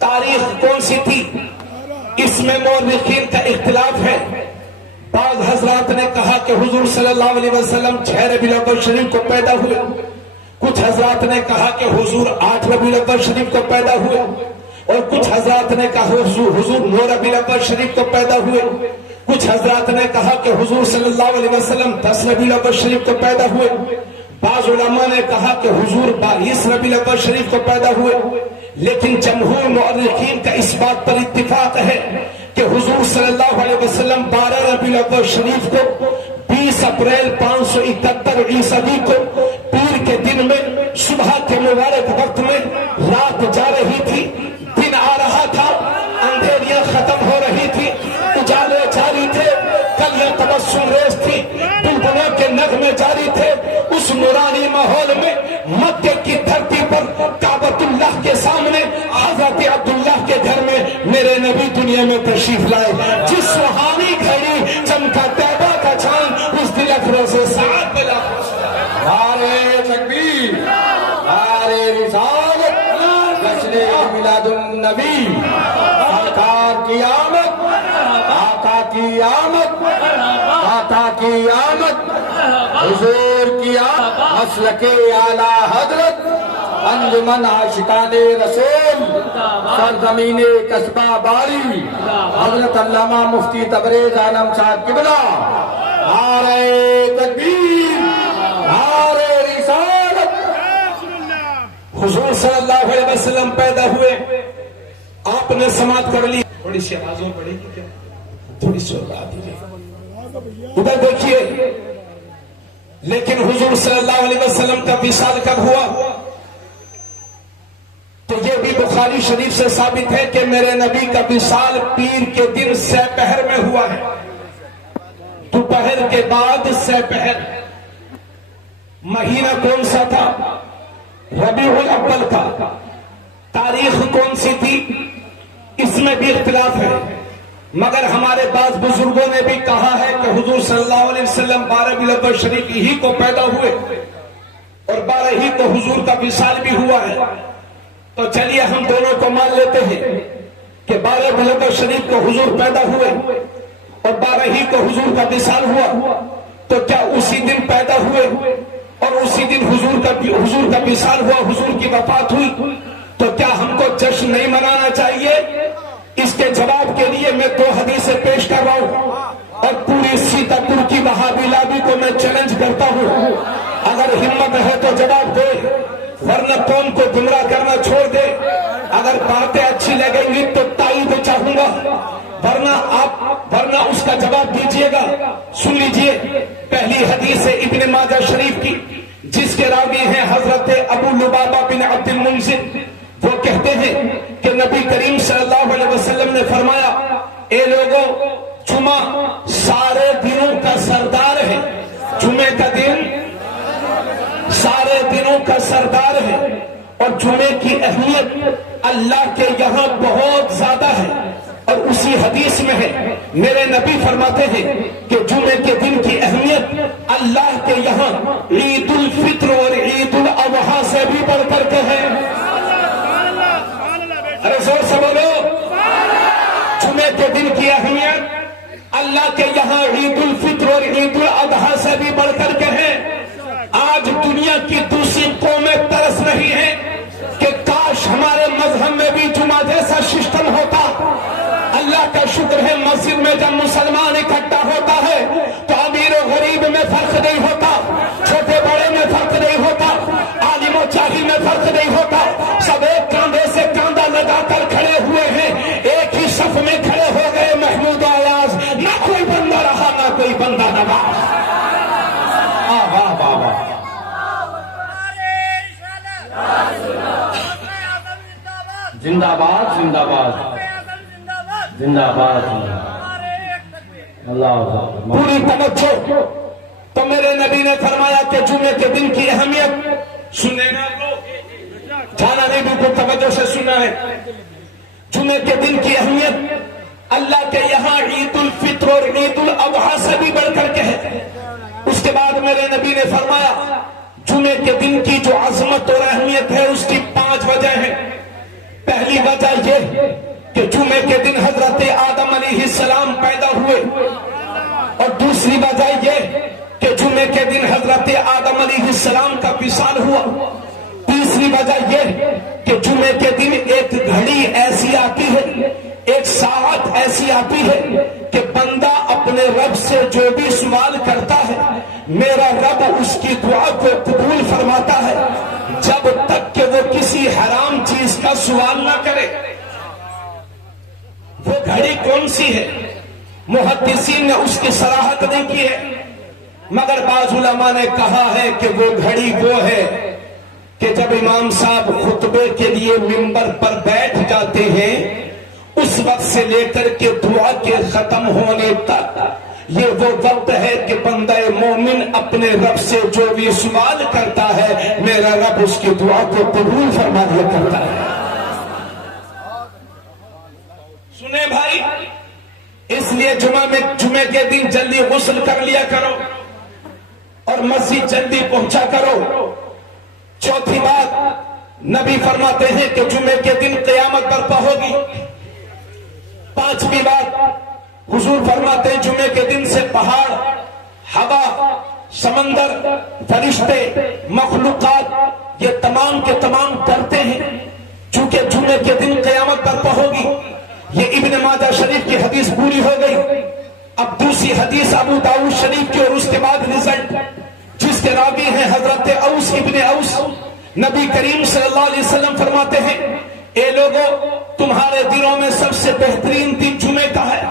تاریخ کون سی تھی؟ اس میں مورخین کا اختلاف ہے۔ بعض حضرات نے کہا کہ حضور صلی اللہ علیہ وسلم 6 ربیع الاول شریف کو پیدا ہوئے، کچھ حضرات نے کہا کہ حضور 8 ربیع الاول شریف کو پیدا ہوئے، اور کچھ حضرات نے کہا حضور 9 ربیع الاول شریف کو پیدا ہوئے، کچھ حضرات نے کہا کہ حضور صلی اللہ علیہ وسلم 10 ربیع الاول شریف کو پیدا ہوئے، بعض علماء نے کہا کہ حضور 22 ربیع الاول شریف کو پیدا ہوئے، لیکن جمہور مؤرخین کا اس بات پر اتفاق ہے کہ حضور صلی اللہ علیہ وسلم 12 ربیع الاول شریف کو 20 اپریل 571 عیسوی کو پیر کے دن میں صبح کے مبارک وقت میں رات جا رہی تھی، دن آ رہا تھا، اندھیریاں ختم ہو رہی تھی، اجالے جاری تھے، کلیاں تبسم ریز تھی، بلبلوں کے نغمے جاری تھے۔ اس نورانی ماحول میں مکے کی دھرتی پر کعبۃ اللہ کے سامنے حضرت عبداللہ کے گھر میں میرے نبی دنیا میں تشریف لائے۔ جس سہانی گھڑی چمکا طیبہ کا چاند، اس دل افروز سعد بلا نعرہ تکبیر، نعرہ رسالت، جشن میلاد النبی، سرکار کی آمد، آقا کی آمد، آقا کی آمد، حضور کی آمد، مسلک اعلیٰ حضرت انجمن عاشقان رسول سرزمین قصبہ باری حضرت علامہ مفتی تبریز عالم صاحب قبلہ، نعرہ تکبیر، نعرہ رسالت۔ حضور صلی اللہ علیہ وسلم پیدا ہوئے، آپ نے سماعت کر لی۔ تھوڑی سی آواز اور بڑھے گی کیا؟ تھوڑی سی اور بڑھا دیجیے، ادھر دیکھیے۔ لیکن حضور صلی اللہ علیہ وسلم کا وصال کب ہوا؟ تو یہ بھی بخاری شریف سے ثابت ہے کہ میرے نبی کا وصال پیر کے دن سپہر میں ہوا ہے، دوپہر کے بعد سپہر۔ مہینہ کون سا تھا؟ ربیع الاول کا۔ تاریخ کون سی تھی؟ اس میں بھی اختلاف ہے، مگر ہمارے بعض بزرگوں نے بھی کہا ہے کہ حضور صلی اللہ علیہ وسلم 12 ربیع الاول شریف ہی کو پیدا ہوئے اور 12 ہی کو حضور کا وصال بھی ہوا ہے۔ تو چلیے ہم دونوں کو مان لیتے ہیں کہ 12 ربیع الاول شریف کو حضور پیدا ہوئے اور 12 ہی کو حضور کا وصال ہوا۔ تو کیا اسی دن پیدا ہوئے اور اسی دن حضور کا وصال ہوا، حضور کی وفات ہوئی؟ تو کیا ہم کو جشن نہیں منانا چاہیے؟ اس کے جواب کے لیے میں 2 حدیثیں پیش کر رہا ہوں اور پوری سیتا ترکی وہابی لابی کو میں چیلنج کرتا ہوں، اگر ہمت ہے تو جواب دے، ورنہ قوم کو گمراہ کرنا چھوڑ دے۔ اگر باتیں اچھی لگیں گی تو تائید چاہوں گا، ورنہ اس کا جواب دیجئے گا۔ سن لیجئے، پہلی حدیث ہے ابن ماجہ شریف کی، جس کے راوی ہیں حضرت ابو لبابہ بن عبد المنذر۔ وہ کہتے ہیں کہ نبی کریم صلی اللہ علیہ وسلم نے فرمایا، اے لوگوں، جمعہ سارے دنوں کا سردار ہے، جمعے کا دن سارے دنوں کا سردار ہے، اور جمعے کی اہمیت اللہ کے یہاں بہت زیادہ ہے۔ اور اسی حدیث میں ہے، میرے نبی فرماتے ہیں کہ جمعے کے دن کی اہمیت اللہ کے یہاں عید الفطر اور عید الاضحیٰ سے بھی بڑھ کر کے ہے۔ ارے زور سے بولو، جمعے کے دن کی اہمیت اللہ کے یہاں عید الفطر اور عید الاضحیٰ سے بھی بڑھ کر کے ہے۔ آج دنیا کی دوسری قومیں ترس رہی ہیں کہ کاش ہمارے مذہب میں بھی جمعہ جیسا سسٹم ہوتا۔ اللہ کا شکر ہے، مسجد میں جب مسلمان اکٹھا ہوتا ہے تو امیر و غریب میں فرق نہیں ہوتا، چھوٹے بڑے میں فرق نہیں ہوتا، عالم و جاہل میں فرق نہیں ہوتا، سب ایک کاندھے سے کاندھا لگا کر کھڑے ہوئے ہیں، ایک ہی صف میں کھڑے ہو گئے محمود و ایاز، نہ کوئی بندہ رہا نہ کوئی بندہ نوا۔ واہ واہ واہ، زندہ باد، زندہ باد، زندہ باد، اللہ اکبر۔ پوری توجہ۔ تو میرے نبی نے فرمایا کہ جمعے کے دن کی اہمیت سننے نا لو، جانا نہیں، بالکل توجہ سے سننا ہے۔ جمعے کے دن کی اہمیت اللہ کے یہاں عید الفطر اور عید الاضحیٰ سے بھی بڑھ کر کے ہے۔ اس کے بعد میرے نبی نے فرمایا جمعے کے دن کی جو عظمت اور اہمیت ہے اس کی 5 وجہ ہیں۔ پہلی وجہ یہ کہ جمعے کے دن حضرت آدم علیہ السلام پیدا ہوئے، اور دوسری وجہ یہ کہ جمعے کے دن حضرت آدم علیہ السلام کا وصال ہوا۔ تیسری وجہ یہ کہ جمعے کے دن ایک گھڑی ایسی آتی ہے، ایک ساعت ایسی آتی ہے کہ بندہ اپنے رب سے جو بھی سوال کرتا ہے میرا رب اس کی دعا کو قبول فرماتا ہے جب تک کہ وہ کسی حرام چیز کا سوال نہ کرے۔ وہ گھڑی کون سی ہے؟ محدثین نے اس کی صراحت نہیں کی ہے، مگر بعض علماء نے کہا ہے کہ وہ گھڑی وہ ہے کہ جب امام صاحب خطبے کے لیے منبر پر بیٹھ جاتے ہیں اس وقت سے لے کر کے دعا کے ختم ہونے تک یہ وہ وقت ہے کہ بندہ مومن اپنے رب سے جو بھی سوال کرتا ہے میرا رب اس کی دعا کو قبول فرما دیا کرتا ہے۔ سنیں بھائی، اس لیے جمعے کے دن جلدی غسل کر لیا کرو اور مسجد جلدی پہنچا کرو۔ چوتھی بات، نبی فرماتے ہیں کہ جمعے کے دن قیامت برپا ہوگی۔ پانچویں بات، حضور فرماتے ہیں جمعے کے دن سے پہاڑ، ہوا، سمندر، فرشتے، مخلوقات یہ تمام کے تمام ڈرتے ہیں، چونکہ جمعے کے دن قیامت برپا ہوگی۔ یہ ابن ماجہ شریف کی حدیث پوری ہو گئی۔ اب دوسری حدیث ابو داؤد شریف کی، اور اس کے بعد رزلٹ، جس کے راوی ہیں حضرت اوس ابن اوس۔ نبی کریم صلی اللہ علیہ وسلم فرماتے ہیں اے لوگو تمہارے دنوں میں سب سے بہترین دن جمعے کا ہے۔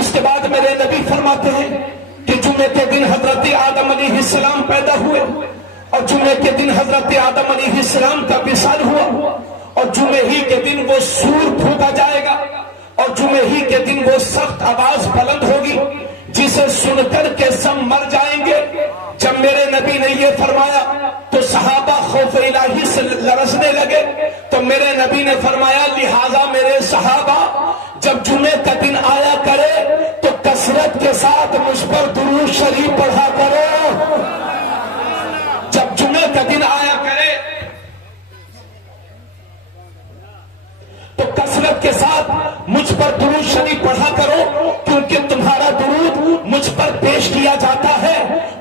اس کے بعد میرے نبی فرماتے ہیں کہ جمعے کے دن حضرت آدم علیہ السلام پیدا ہوئے، اور جمعے کے دن حضرت آدم علیہ السلام کا وصال ہوا، اور جمعے ہی کے دن وہ سور پھونکا جائے گا، اور جمعے ہی کے دن وہ سخت آواز بلند ہوگی جسے سن کر کے سب مر جائیں گے۔ جب میرے نبی نے یہ فرمایا تو صحابہ خوف الہی سے لرزنے لگے، تو میرے نبی نے فرمایا لہذا میرے صحابہ جب جمعے کا دن آیا کرے تو کثرت کے ساتھ مجھ پر درود شریف پڑھا کرو۔ جب جمعے کا دن آیا کرے تو کثرت کے ساتھ مجھ پر درود شریف پڑھا کرو، کیونکہ تمہارا درود مجھ پر پیش کیا جاتا ہے۔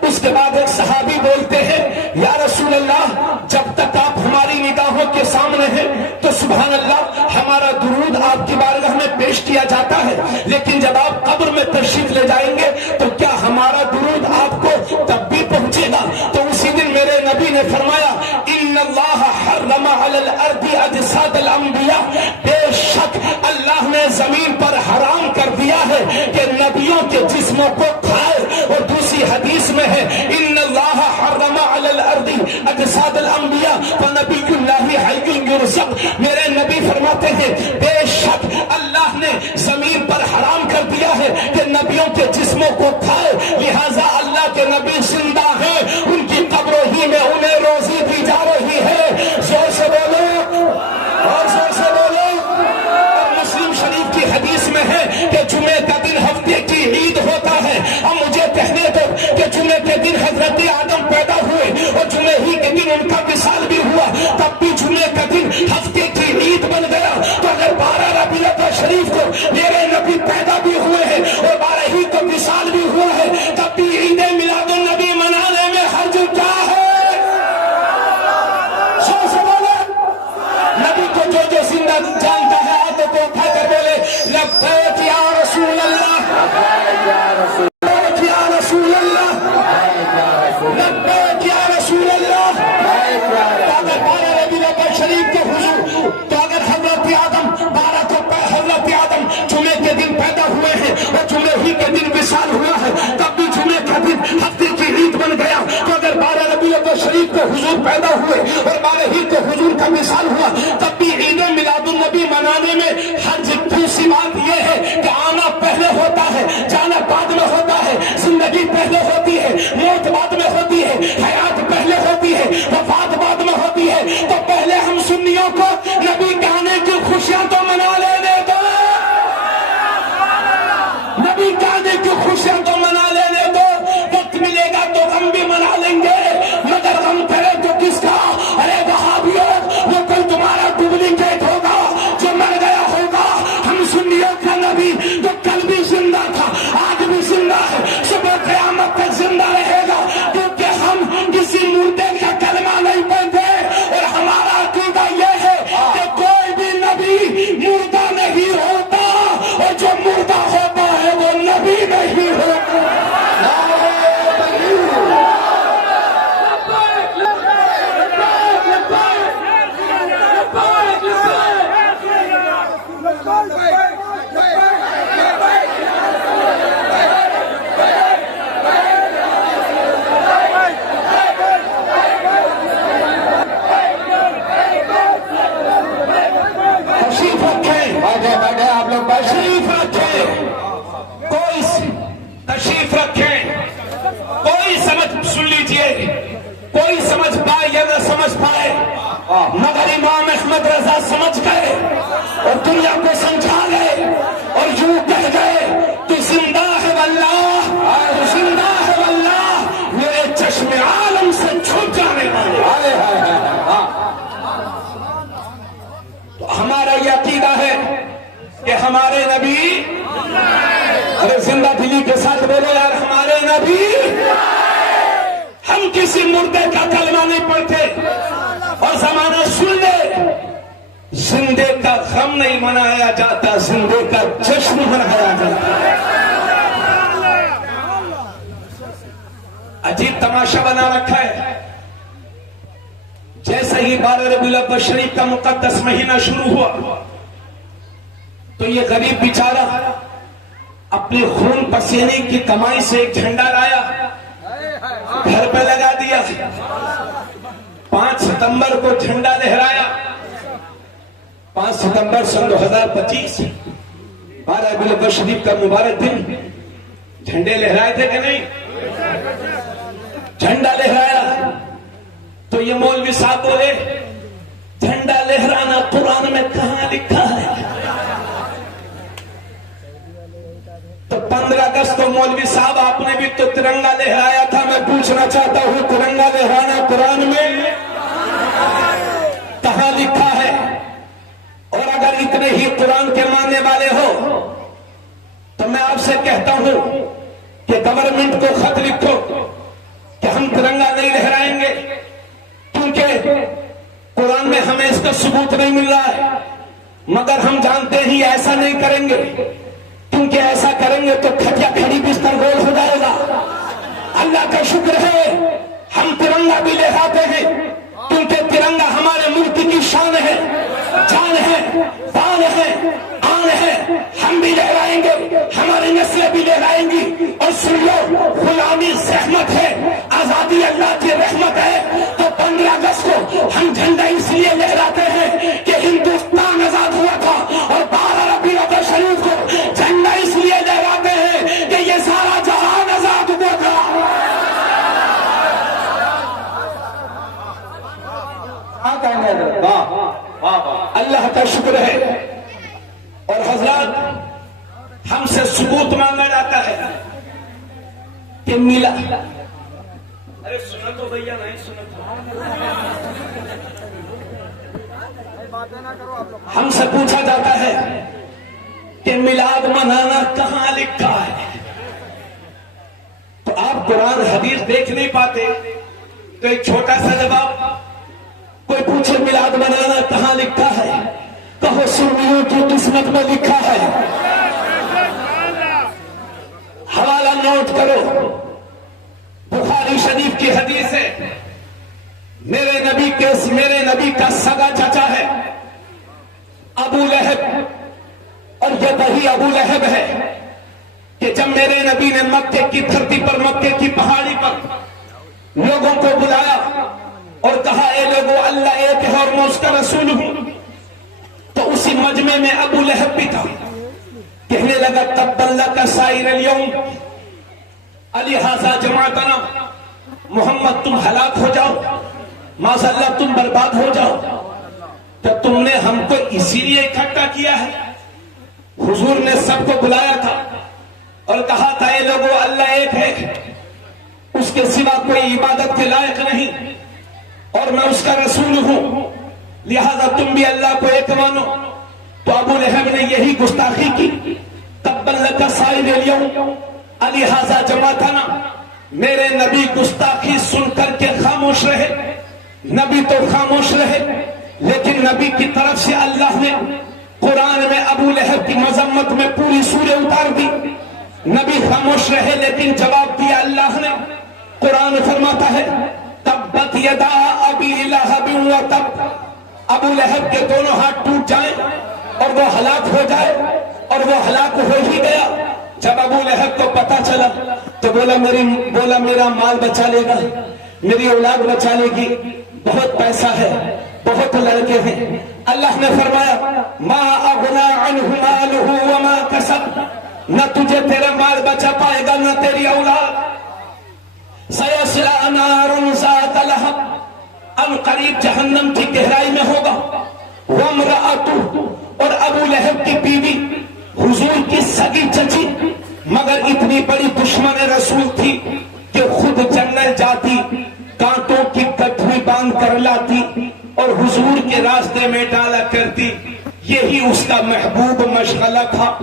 اس کے بعد ایک صحابی بولتے ہیں یا رسول اللہ جب تک آپ ہماری نگاہوں کے سامنے ہیں تو سبحان اللہ ہمارا درود آپ کی بارگاہ میں پیش کیا جاتا ہے، لیکن جب آپ قبر میں تشریف لے جائیں گے تو کیا ہمارا درود آپ کو تب بھی پہنچے گا؟ تو اسی دن میرے نبی نے فرمایا ان اللہ حرم علی الارض اجساد الانبیاء، بے شک اللہ نے زمین پر حرام کر دیا ہے کہ نبیوں کے جسموں کو کھائے۔ اور دوسری حدیث میں ہے ان اللہ حرم علی الارض اجساد الانبیاء فنبی اللہ حی یرزق۔ میرے نبی فرماتے ہیں بے شک اللہ نے زمین پر حرام کر دیا ہے کہ نبیوں کے جسموں کو کھائے، لہذا اللہ کے نبی زندہ ہیں، ان کی قبروں ہی میں انہیں روزی دی جا رہی ہے۔ زور سے بولو اور زور سے بولو۔ اور مسلم شریف کی حدیث میں ہے کہ جمعے کا دن ہفتے کی عید ہوتا ہے۔ اب مجھے کہنے دو کہ جمعے کے دن حضرت آدم پیدا ہوئے اور جمعے ہی کے دن ان کا وصال بھی ہوا، تب بھی جمعے کا دن ہفتے کی عید بن گیا۔ تو اگر 12 ربیع الاول شریف کو میرے نبی پیدا بھی ہوئے ہیں اور 12 ہی کو وصال بھی ہوا ہے، تب بھی عید میلاد النبی منانے میں حرج کیا ہے؟ سو سے بولے نبی کو جو زندہ جانتا ہے ہاتھوں کو اٹھا کر بولے لبیک یا رسول اللہ، لبیک یا رسول اللہ، لبیک یا رسول اللہ۔ اگر 12 ربیع الاول شریف کے حضور تو اگر حضرت آدم 12 کو حضرت آدم جمعے کے دن پیدا ہوئے ہیں اور جمعے ہی کے دن وصال ہوا ہے، تب بھی جمعے کا دن ہفتے کی عید بن گیا۔ تو اگر 12 ربیع الاول شریف کو حضور پیدا ہوئے اور 12 ہی کو حضور کا وصال ہوا، تب بھی عید میلاد النبی منانے میں حرج کیوں؟ سی بات یہ ہے کہ آنا پہلے ہوتا ہے، جانا بعد میں ہوتا ہے، زندگی پہلے ہوتی ہے، موت بعد میں ہوتی ہے، حیات پہلے ہوتی ہے، وفات بعد میں ہوتی ہے۔ تو پہلے ہم سنیوں کو نبی کے آنے کی خوشیاں تو منا لینے دو، نبی کے آنے کی خوشیاں تو منا لینے دو، وقت ملے گا تو ہم بھی منا لیں گے، مگر ہم کرے تو کس کا؟ ارے وہابیوں، وہ کوئی تمہارا ڈپلیکیٹ ہوگا جو مر گیا ہوگا۔ ہم سنیوں کا نبی تو کل بھی زندہ تھا، آج بھی زندہ ہے، صبح قیامت تک زندہ رہے گا، کیونکہ ہم کسی مردے کا کلمہ نہیں پڑھتے، اور ہمارا عقیدہ یہ ہے کہ کوئی بھی نبی مردہ نہیں ہوتا، اور جو مردہ ہوتا ہے وہ نبی نہیں ہوتا۔ مگر امام احمد رضا سمجھ گئے اور دنیا کو سمجھا گئے اور یوں کہہ گئے تو زندہ ہے واللہ، تو زندہ ہے واللہ، میرے چشم عالم سے چھپ جانے والے۔ تو ہمارا یہ عقیدہ ہے کہ ہمارے نبی، ارے زندہ دلی کے ساتھ بولو یار، ہمارے نبی، ہم کسی مردے کا کلمہ نہیں پڑھتے اور زمانہ سن لے، زندے کا غم نہیں منایا جاتا، زندے کا جشن منایا جاتا۔ عجیب تماشا بنا رکھا ہے، جیسے ہی 12 ربیع الاول شریف کا مقدس مہینہ شروع ہوا تو یہ غریب بیچارہ اپنی خون پسینے کی کمائی سے ایک جھنڈا لایا، گھر پہ لگا دیا، 5 ستمبر کو جھنڈا لہرایا، 5 ستمبر سن 2025 12 ربیع الاول شریف کا مبارک دن، جھنڈے لہرائے تھے کہ نہیں؟ جھنڈا لہرایا تو یہ مولوی صاحب بولے جھنڈا لہرانا قرآن میں کہاں لکھا ہے؟ تو 15 اگست کو مولوی صاحب آپ نے بھی تو ترنگا لہرایا تھا، میں پوچھنا چاہتا ہوں ترنگا لہرانا قرآن میں کہاں لکھا ہے؟ اور اگر اتنے ہی قرآن کے ماننے والے ہو تو میں آپ سے کہتا ہوں کہ گورنمنٹ کو خط لکھو کہ ہم ترنگا نہیں لہرائیں گے، کیونکہ قرآن میں ہمیں اس کا ثبوت نہیں مل رہا ہے، مگر ہم جانتے ہی ایسا نہیں کریں گے، کیونکہ ایسا کریں گے تو کھٹیا کھڑی بستر گول ہو جائے گا۔ اللہ کا شکر ہے ہم ترنگا بھی لہراتے ہیں، کیونکہ ترنگا ہمارے ملک کی شان ہے، جان ہے، بان ہے، آن ہے، ہم بھی لہرائیں گے، ہماری نسلیں بھی لہرائیں گی۔ اور سن لو، غلامی زحمت ہے، آزادی اللہ کی رحمت ہے۔ تو 15 اگست کو ہم جھنڈا اس لیے لہراتے ہیں کہ ہندوستان آزاد ہوا تھا، اور 12 ربیع الاول شریف کو جھنڈا اس لیے لہراتے ہیں کہ یہ سارا جہان آزاد ہوا تھا۔ اللہ کا شکر ہے۔ اور حضرات، ہم سے ثبوت مانگا جاتا ہے کہ ملا، ارے سنا تو بھیا نہیں سنا، ہم سے پوچھا جاتا ہے کہ میلاد منانا کہاں لکھا ہے؟ تو آپ قرآن حدیث دیکھ نہیں پاتے تو ایک چھوٹا سا جواب، کوئی پوچھے میلاد منانا کہاں لکھا ہے، کہو سنیوں کی قسمت میں لکھا ہے۔ حوالہ نوٹ کرو، بخاری شریف کی حدیث ہے، میرے نبی کا سگا چچا ہے ابو لہب، اور یہ وہی ابو لہب ہے کہ جب میرے نبی نے مکے کی دھرتی پر، مکے کی پہاڑی پر لوگوں کو بلایا اور کہا اے لوگو اللہ ایک ہے اور میں اس کا رسول ہوں، تو اسی مجمع میں ابو لہب بھی تھا، کہنے لگا تبا لک سائر اليوم لہذا جماعتنا، محمد تم ہلاک ہو جاؤ، معاذ اللہ تم برباد ہو جاؤ، تو تم نے ہم کو اسی لیے اکٹھا کیا ہے؟ حضور نے سب کو بلایا تھا اور کہا تھا اے لوگو اللہ ایک ہے، اس کے سوا کوئی عبادت کے لائق نہیں، اور میں اس کا رسول ہوں، لہذا تم بھی اللہ کو ایک مانو۔ تو ابو لہب نے یہی گستاخی کی، تبا لک سائر اليوم لہذا جماعتنا، میرے نبی گستاخی سن کر کے خاموش رہے، نبی تو خاموش رہے، لیکن نبی کی طرف سے اللہ نے قرآن میں ابو لہب کی مذمت میں پوری سورہ اتار دی۔ نبی خاموش رہے لیکن جواب دیا اللہ نے۔ قرآن فرماتا ہے تبت یدا ابی لہب وتب، ابو لہب کے دونوں ہاتھ ٹوٹ جائیں اور وہ ہلاک ہو جائے، اور وہ ہلاک ہو ہی گیا۔ جب ابو لہب کو پتا چلا تو بولا میرا مال بچا لے گا، میری اولاد بچا لے گی، بہت پیسہ ہے، بہت لڑکے ہیں۔ اللہ نے فرمایا ما اغنا عنہ مالہ وما کسب، نہ تجھے تیرا مال بچا پائے گا نہ تیری اولاد۔ سیصلی نارا ذات لہب، ان قریب جہنم کی گہرائی میں ہوگا۔ وامرأتہ، اور ابو لہب کی بیوی حضور کی سگی چچی، مگر اتنی بڑی دشمن رسول تھی کہ خود جنگل جاتی، کانٹوں کی گٹھڑی باندھ کر لاتی اور حضور کے راستے میں ڈالا کرتی، یہی اس کا محبوب مشغلہ تھا۔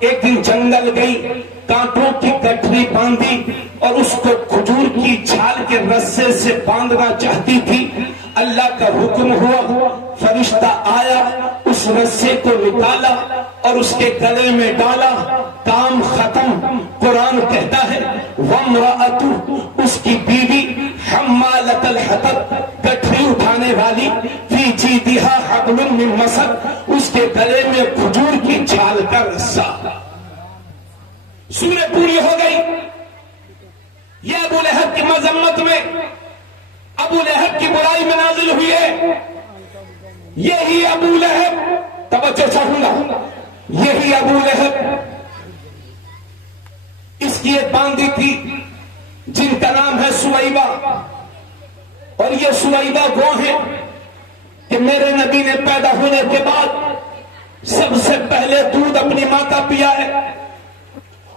ایک دن جنگل گئی، کانٹوں کی گٹھڑی باندھی اور اس کو کھجور کی چھال کے رسے سے باندھنا چاہتی تھی۔ اللہ کا حکم ہوا، فرشتہ آیا، اس رسے کو نکالا اور اس کے گلے میں ڈالا، کام ختم۔ قرآن کہتا ہے وامرأتہ، اس کی بیوی حمالۃ الحطب، گٹھڑی اٹھانے والی، فی جیدہا حبل من مسد، اس کے گلے میں کھجور کی چھال کا رسہ۔ سورہ پوری ہو گئی۔ یہ ابو لہب کی مذمت میں، ابو لہب کی برائی میں نازل ہوئی ہے۔ یہی ابو لہب، توجہ چاہوں گا، یہی ابو لہب، اس کی ایک باندھی تھی جن کا نام ہے سویبہ، اور یہ سویبہ وہ ہے کہ میرے نبی نے پیدا ہونے کے بعد سب سے پہلے دودھ اپنی ماں کا پیا ہے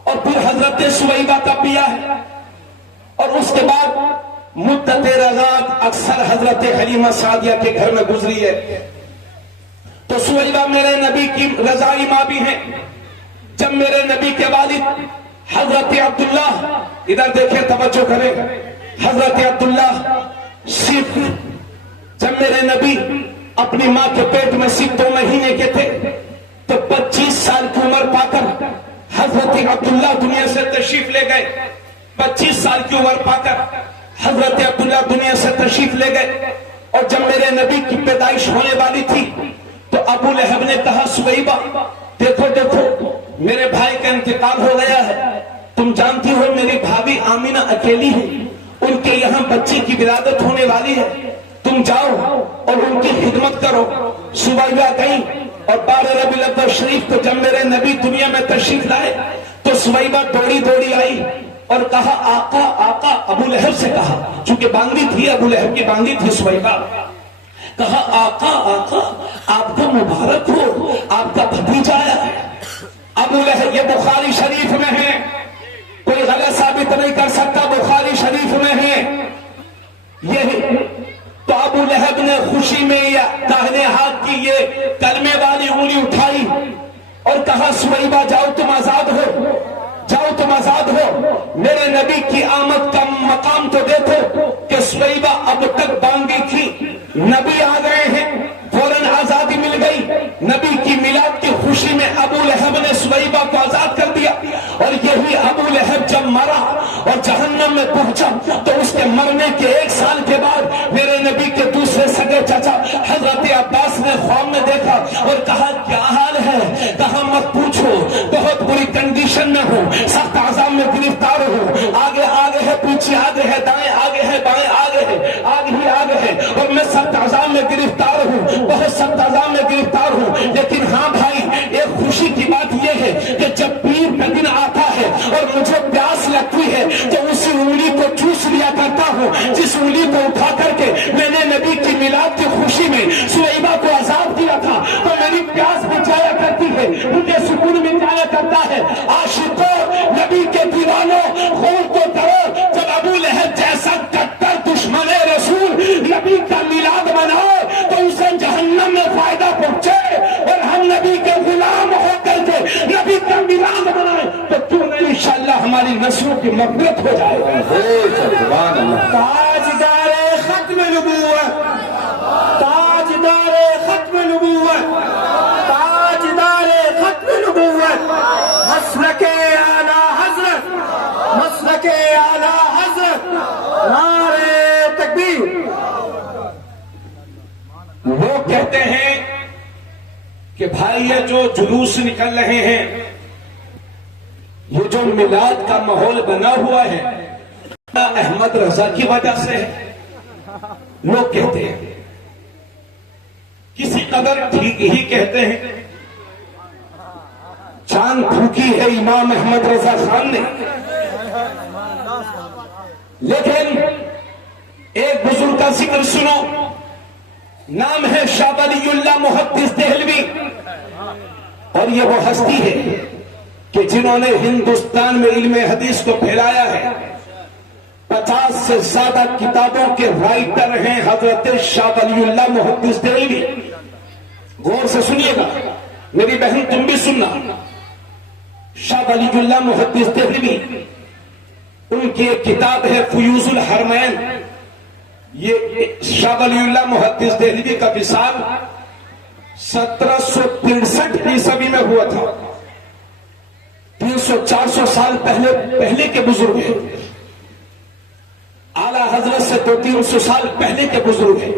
اور پھر حضرت سویبہ کا پیا ہے، اور اس کے بعد مدت رضاعت اکثر حضرت حلیمہ سعدیہ کے گھر میں گزری ہے۔ تو سویبہ میرے نبی کی رضاعی ماں بھی ہیں۔ جب میرے نبی کے والد حضرت عبداللہ، ادھر دیکھیں توجہ کریں، حضرت عبداللہ صرف جب میرے نبی اپنی ماں کے پیٹ میں صرف 2 مہینے کے تھے تو 25 سال کی عمر پا کر حضرت عبداللہ دنیا سے تشریف لے گئے۔ 25 سال کی عمر پا کر حضرت عبداللہ دنیا سے تشریف لے گئے، اور جب میرے نبی کی پیدائش ہونے والی تھی تو ابو لہب نے کہا سویبہ دیکھو دیکھو میرے بھائی کا انتقال ہو گیا ہے، تم جانتی ہو میری بھابھی آمینہ اکیلی ہے، ان کے یہاں بچے کی ولادت ہونے والی ہے، تم جاؤ اور ان کی خدمت کرو۔ سویبہ گئی، اور 12 ربیع الاول شریف کو جب میرے نبی دنیا میں تشریف لائے تو سویبہ دوڑی دوڑی آئی اور کہا آقا آقا، ابو لہب سے کہا، چونکہ باندھی تھی، ابو لہب کی باندھی تھی سویبہ، کہا آقا آقا آپ کا مبارک ہو، آپ کا بھتیجا ہے۔ ابو لہب، یہ بخاری شریف میں ہے، کوئی غلط ثابت نہیں کر سکتا، بخاری شریف میں ہے یہ۔ تو ابو لہب نے خوشی میں داہنے ہاتھ کی یہ کلمے والی انگلی اٹھائی اور کہا سویبہ جاؤ تم آزاد ہو، جاؤ تم آزاد ہو۔ میرے نبی کی آمد کا مقام تو دیکھو کہ سویبہ اب تک باندھی تھی، نبی آ گئے ہیں، فوراً آزادی مل گئی۔ نبی کی میلاد کی خوشی میں ابو لہب نے سویبہ کو آزاد کر دیا، اور یہی ابو لہب جب مرا اور جہنم میں پہنچا تو اس کے مرنے کے 1 سال کے بعد میرے نبی کے دوسرے سگے چچا حضرت عباس نے خواب میں دیکھا اور کہا کیا حال ہے؟ کہا مت پوچھو، بہت بری کنڈیشن میں ہوں، سخت عذاب میں گرفتار ہوں، آگے آگے ہے، پیچھے آگے ہے، دائیں آگے ہے، بائیں آگے ہے، آگے ہی آگے ہے، اور میں سخت عذاب میں گرفتار ہوں، بہت سخت عذاب میں گرفتار ہوں۔ لیکن ہاں بھائی، ایک خوشی کی بات یہ ہے کہ جب پیر کا دن آتا ہے اور مجھے پیاس لگتی ہے تو اسی انگلی کو چوس لیا کرتا ہوں جس انگلی کو اٹھا کر کے میں نے نبی کی میلاد کی خوشی میں سویبہ کو آزاد کیا تھا، تو میری پیاس بچ جایا کرتی ہے، مجھے سکون مل جایا کرتا ہے۔ عاشقوں، نبی کے دیوانوں، خون کو کرو، جب ابو لہب جیسا کٹر دشمن رسول نبی کا میلاد منائے تو اسے جہنم میں فائدہ پہنچے، اور ہم نبی کے غلام ہو کر کے نبی کا میلاد منائے تو کیوں نہیں انشاءاللہ ہماری نسلوں کی مغفرت ہو جائے گا۔ تاجدار ختم نبوت، تاجدار ختم نبوت، تاجدار ختم نبوت، مسلک اعلی حضرت، مسلک اعلی حضرت، نعرہ تکبیر۔ وہ کہتے ہیں کہ بھائی یہ جو جلوس نکل رہے ہیں، یہ جو میلاد کا ماحول بنا ہوا ہے، احمد رضا کی وجہ سے ہے۔ لوگ کہتے ہیں، کسی قدر ٹھیک ہی کہتے ہیں، چاند پھونکی ہے امام احمد رضا خان نے، لیکن ایک بزرگ کا ذکر سنو، نام ہے شاہ ولی اللہ محدث دہلوی، اور یہ وہ ہستی ہے کہ جنہوں نے ہندوستان میں علم حدیث کو پھیلایا ہے۔ 50 سے زیادہ کتابوں کے رائٹر ہیں حضرت شاہ ولی اللہ محدث دہلوی۔ غور سے سنیے گا، میری بہن تم بھی سننا۔ شاہ ولی اللہ محدث دہلوی، ان کی ایک کتاب ہے فیوز الحرمین۔ یہ شاہ ولی اللہ محدث دہلوی کا وصال 1763 عیسوی میں ہوا تھا۔ 300-400 سال پہلے کے بزرگ ہیں، اعلیٰ حضرت سے 200-300 سال پہلے کے بزرگ ہیں۔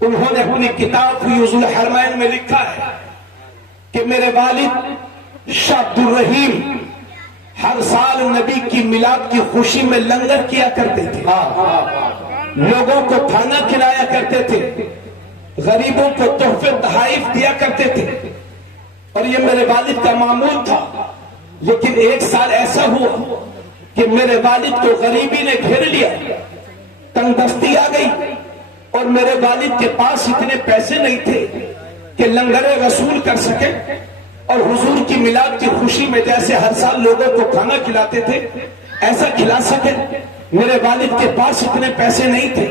انہوں نے اپنی کتاب فیوز الحرمین میں لکھا ہے کہ میرے والد شاہ عبد الرحیم ہر سال نبی کی میلاد کی خوشی میں لنگر کیا کرتے تھے، لوگوں کو کھانا کھلایا کرتے تھے، غریبوں کو تحفے تحائف دیا کرتے تھے، اور یہ میرے والد کا معمول تھا۔ لیکن ایک سال ایسا ہوا کہ میرے والد کو غریبی نے گھیر لیا، تنگ دستی آ گئی، اور میرے والد کے پاس اتنے پیسے نہیں تھے کہ لنگر رسول کر سکے، اور حضور کی میلاد کی خوشی میں جیسے ہر سال لوگوں کو کھانا کھلاتے تھے ایسا کھلا سکے۔ میرے والد کے پاس اتنے پیسے نہیں تھے،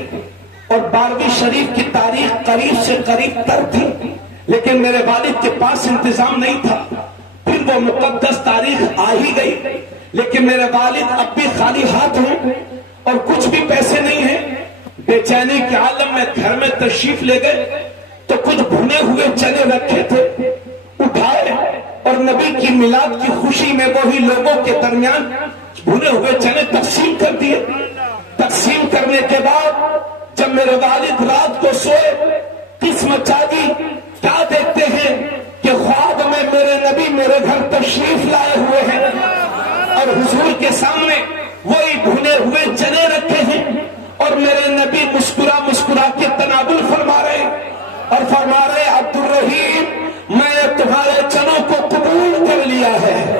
اور 12ویں شریف کی تاریخ قریب سے قریب تر تھی، لیکن میرے والد کے پاس انتظام نہیں تھا۔ پھر وہ مقدس تاریخ آ ہی گئی، لیکن میرے والد اب بھی خالی ہاتھ ہیں اور کچھ بھی پیسے نہیں ہیں۔ بے چینی کے عالم میں گھر میں تشریف لے گئے تو کچھ بھنے ہوئے چنے رکھے تھے، اٹھائے اور نبی کی میلاد کی خوشی میں وہی لوگوں کے درمیان بھنے ہوئے چنے تقسیم کر دیے۔ تقسیم کرنے کے بعد جب میرے والد رات کو سوئے، قسمت جاگی، کیا دیکھتے ہیں کہ خواب میں میرے نبی میرے گھر تشریف لائے ہوئے ہیں، اور حضور کے سامنے وہی بھنے ہوئے چنے رکھے ہیں، اور میرے نبی مسکرا مسکرا کے تناول فرما رہے اور فرما رہے عبد الرحیم میں تمہارے چنوں کو قبول کر لیا ہے۔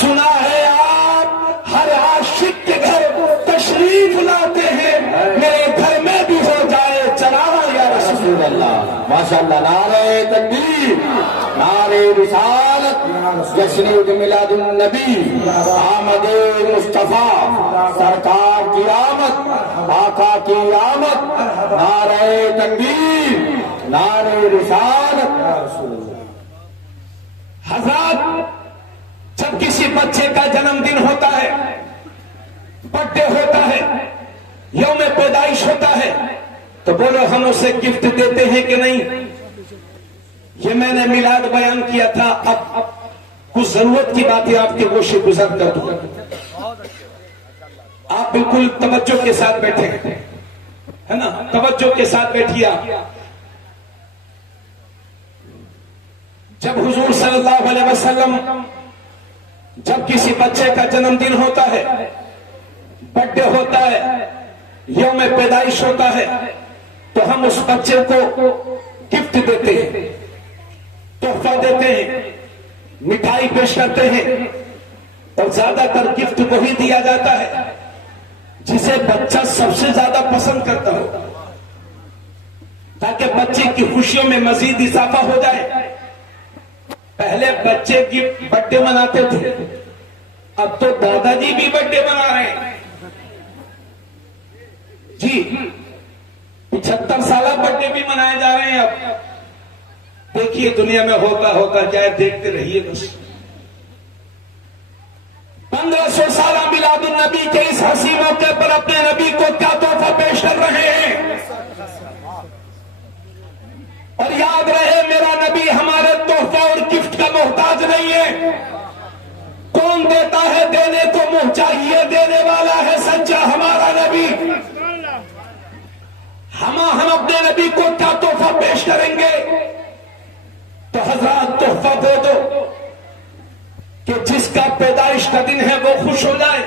سنا ہے آپ ہر عاشق کے گھر تشریف لاتے ہیں، میرے گھر میں بھی ہو جائے چلانا یا رسول اللہ۔ ماشاءاللہ، نعرہ تکبیر، نعرہ رسالت، جشن میلاد النبی، آمد مصطفیٰ، سرکار کی آمد، آقا کی آمد، نعرہ تکبیر، نعرہ رسالت۔ حضرات، جب کسی بچے کا جنم دن ہوتا ہے، برتھ ڈے ہوتا ہے، یوم پیدائش ہوتا ہے، تو بولو ہم اسے گفٹ دیتے ہیں کہ نہیں؟ یہ میں نے میلاد بیان کیا تھا، اب کچھ ضرورت کی باتیں آپ کے گوشے گزر کر دوں۔ آپ بالکل توجہ کے ساتھ بیٹھے ہے نا، توجہ کے ساتھ بیٹھیے آپ۔ جب حضور صلی اللہ علیہ وسلم جب کسی بچے کا جنم دن ہوتا ہے، برتھ ڈے ہوتا ہے، یوم پیدائش ہوتا ہے، تو ہم اس بچے کو گفٹ دیتے ہیں، تحفہ دیتے ہیں، مٹھائی پیش کرتے ہیں، اور زیادہ تر گفٹ وہی دیا جاتا ہے جسے بچہ سب سے زیادہ پسند کرتا ہو، تاکہ بچے کی خوشیوں میں مزید اضافہ ہو جائے۔ پہلے بچے کی برتھ ڈے مناتے تھے، اب تو دادا جی بھی برتھ ڈے منا رہے ہیں جی، 75 سالہ برتھ ڈے بھی منائے جا رہے ہیں۔ اب دیکھیے دنیا میں ہوتا کیا ہے، دیکھتے رہیے بس۔ 1500 سالہ میلاد النبی کے اس حسین موقع پر اپنے نبی کو کیا تحفہ پیش کر رہے ہیں؟ اور یاد رہے میرا نبی ہمارے تحفہ اور گفٹ کا محتاج نہیں ہے۔ کون دیتا ہے؟ دینے کو منہ چاہیے، دینے والا ہے سچا ہمارا نبی۔ ہم اپنے نبی کو کیا تحفہ پیش کریں گے؟ تو حضرات تحفہ دے دو کہ جس کا پیدائش کا دن ہے وہ خوش ہو جائے۔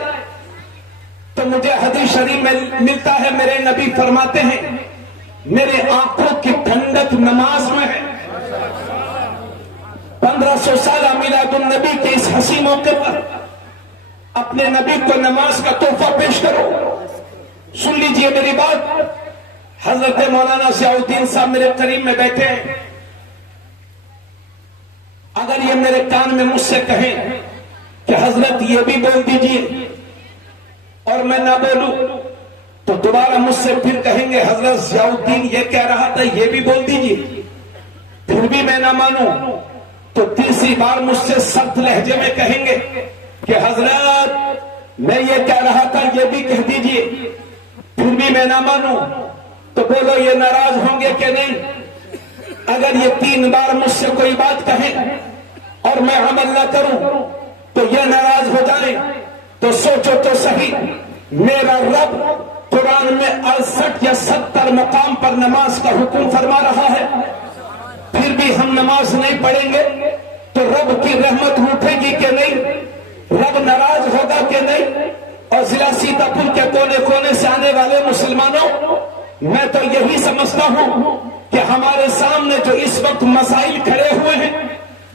تو مجھے حدیث شریف میں ملتا ہے، میرے نبی فرماتے ہیں میرے آنکھوں کی ٹھنڈک نماز میں ہے۔ 1500 سالہ میلاد النبی کے اس حسین موقع پر اپنے نبی کو نماز کا تحفہ پیش کرو۔ سن لیجئے میری بات، حضرت مولانا ضیاء الدین صاحب میرے قریب میں بیٹھے ہیں، اگر یہ میرے کان میں مجھ سے کہیں کہ حضرت یہ بھی بول دیجیے اور میں نہ بولوں، تو دوبارہ مجھ سے پھر کہیں گے حضرت ضیاء الدین یہ کہہ رہا تھا یہ بھی بول دیجیے، پھر بھی میں نہ مانوں، تو تیسری بار مجھ سے سخت لہجے میں کہیں گے کہ حضرت میں یہ کہہ رہا تھا یہ بھی کہہ دیجیے، پھر بھی میں نہ مانوں، تو بولو یہ ناراض ہوں گے کہ نہیں؟ اگر یہ 3 بار مجھ سے کوئی بات کہیں اور میں عمل نہ کروں تو یہ ناراض ہو جائیں، تو سوچو تو صحیح، میرا رب قرآن میں 68 یا 70 مقام پر نماز کا حکم فرما رہا ہے، پھر بھی ہم نماز نہیں پڑھیں گے تو رب کی رحمت اٹھے گی کہ نہیں؟ رب ناراض ہوگا کہ نہیں؟ اور ضلع سیتاپور کے کونے کونے سے آنے والے مسلمانوں، میں تو یہی سمجھتا ہوں کہ ہمارے سامنے جو اس وقت مسائل کھڑے ہوئے ہیں،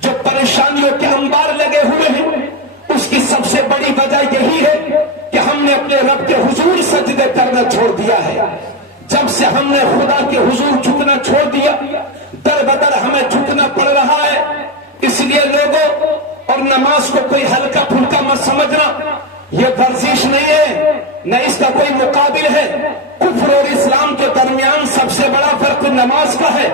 جو پریشانیوں کے انبار لگے ہوئے ہیں، اس کی سب سے بڑی وجہ یہی ہے کہ ہم نے اپنے رب کے حضور سجدے کرنا چھوڑ دیا ہے۔ جب سے ہم نے خدا کے حضور جھکنا چھوڑ دیا، در بدر ہمیں جھکنا پڑ رہا ہے۔ اس لیے لوگوں، اور نماز کو کوئی ہلکا پھلکا مت سمجھنا، یہ ورزش نہیں ہے، نہ اس کا کوئی مقابل ہے۔ کفر اور اسلام کے درمیان سب سے بڑا فرق نماز کا ہے۔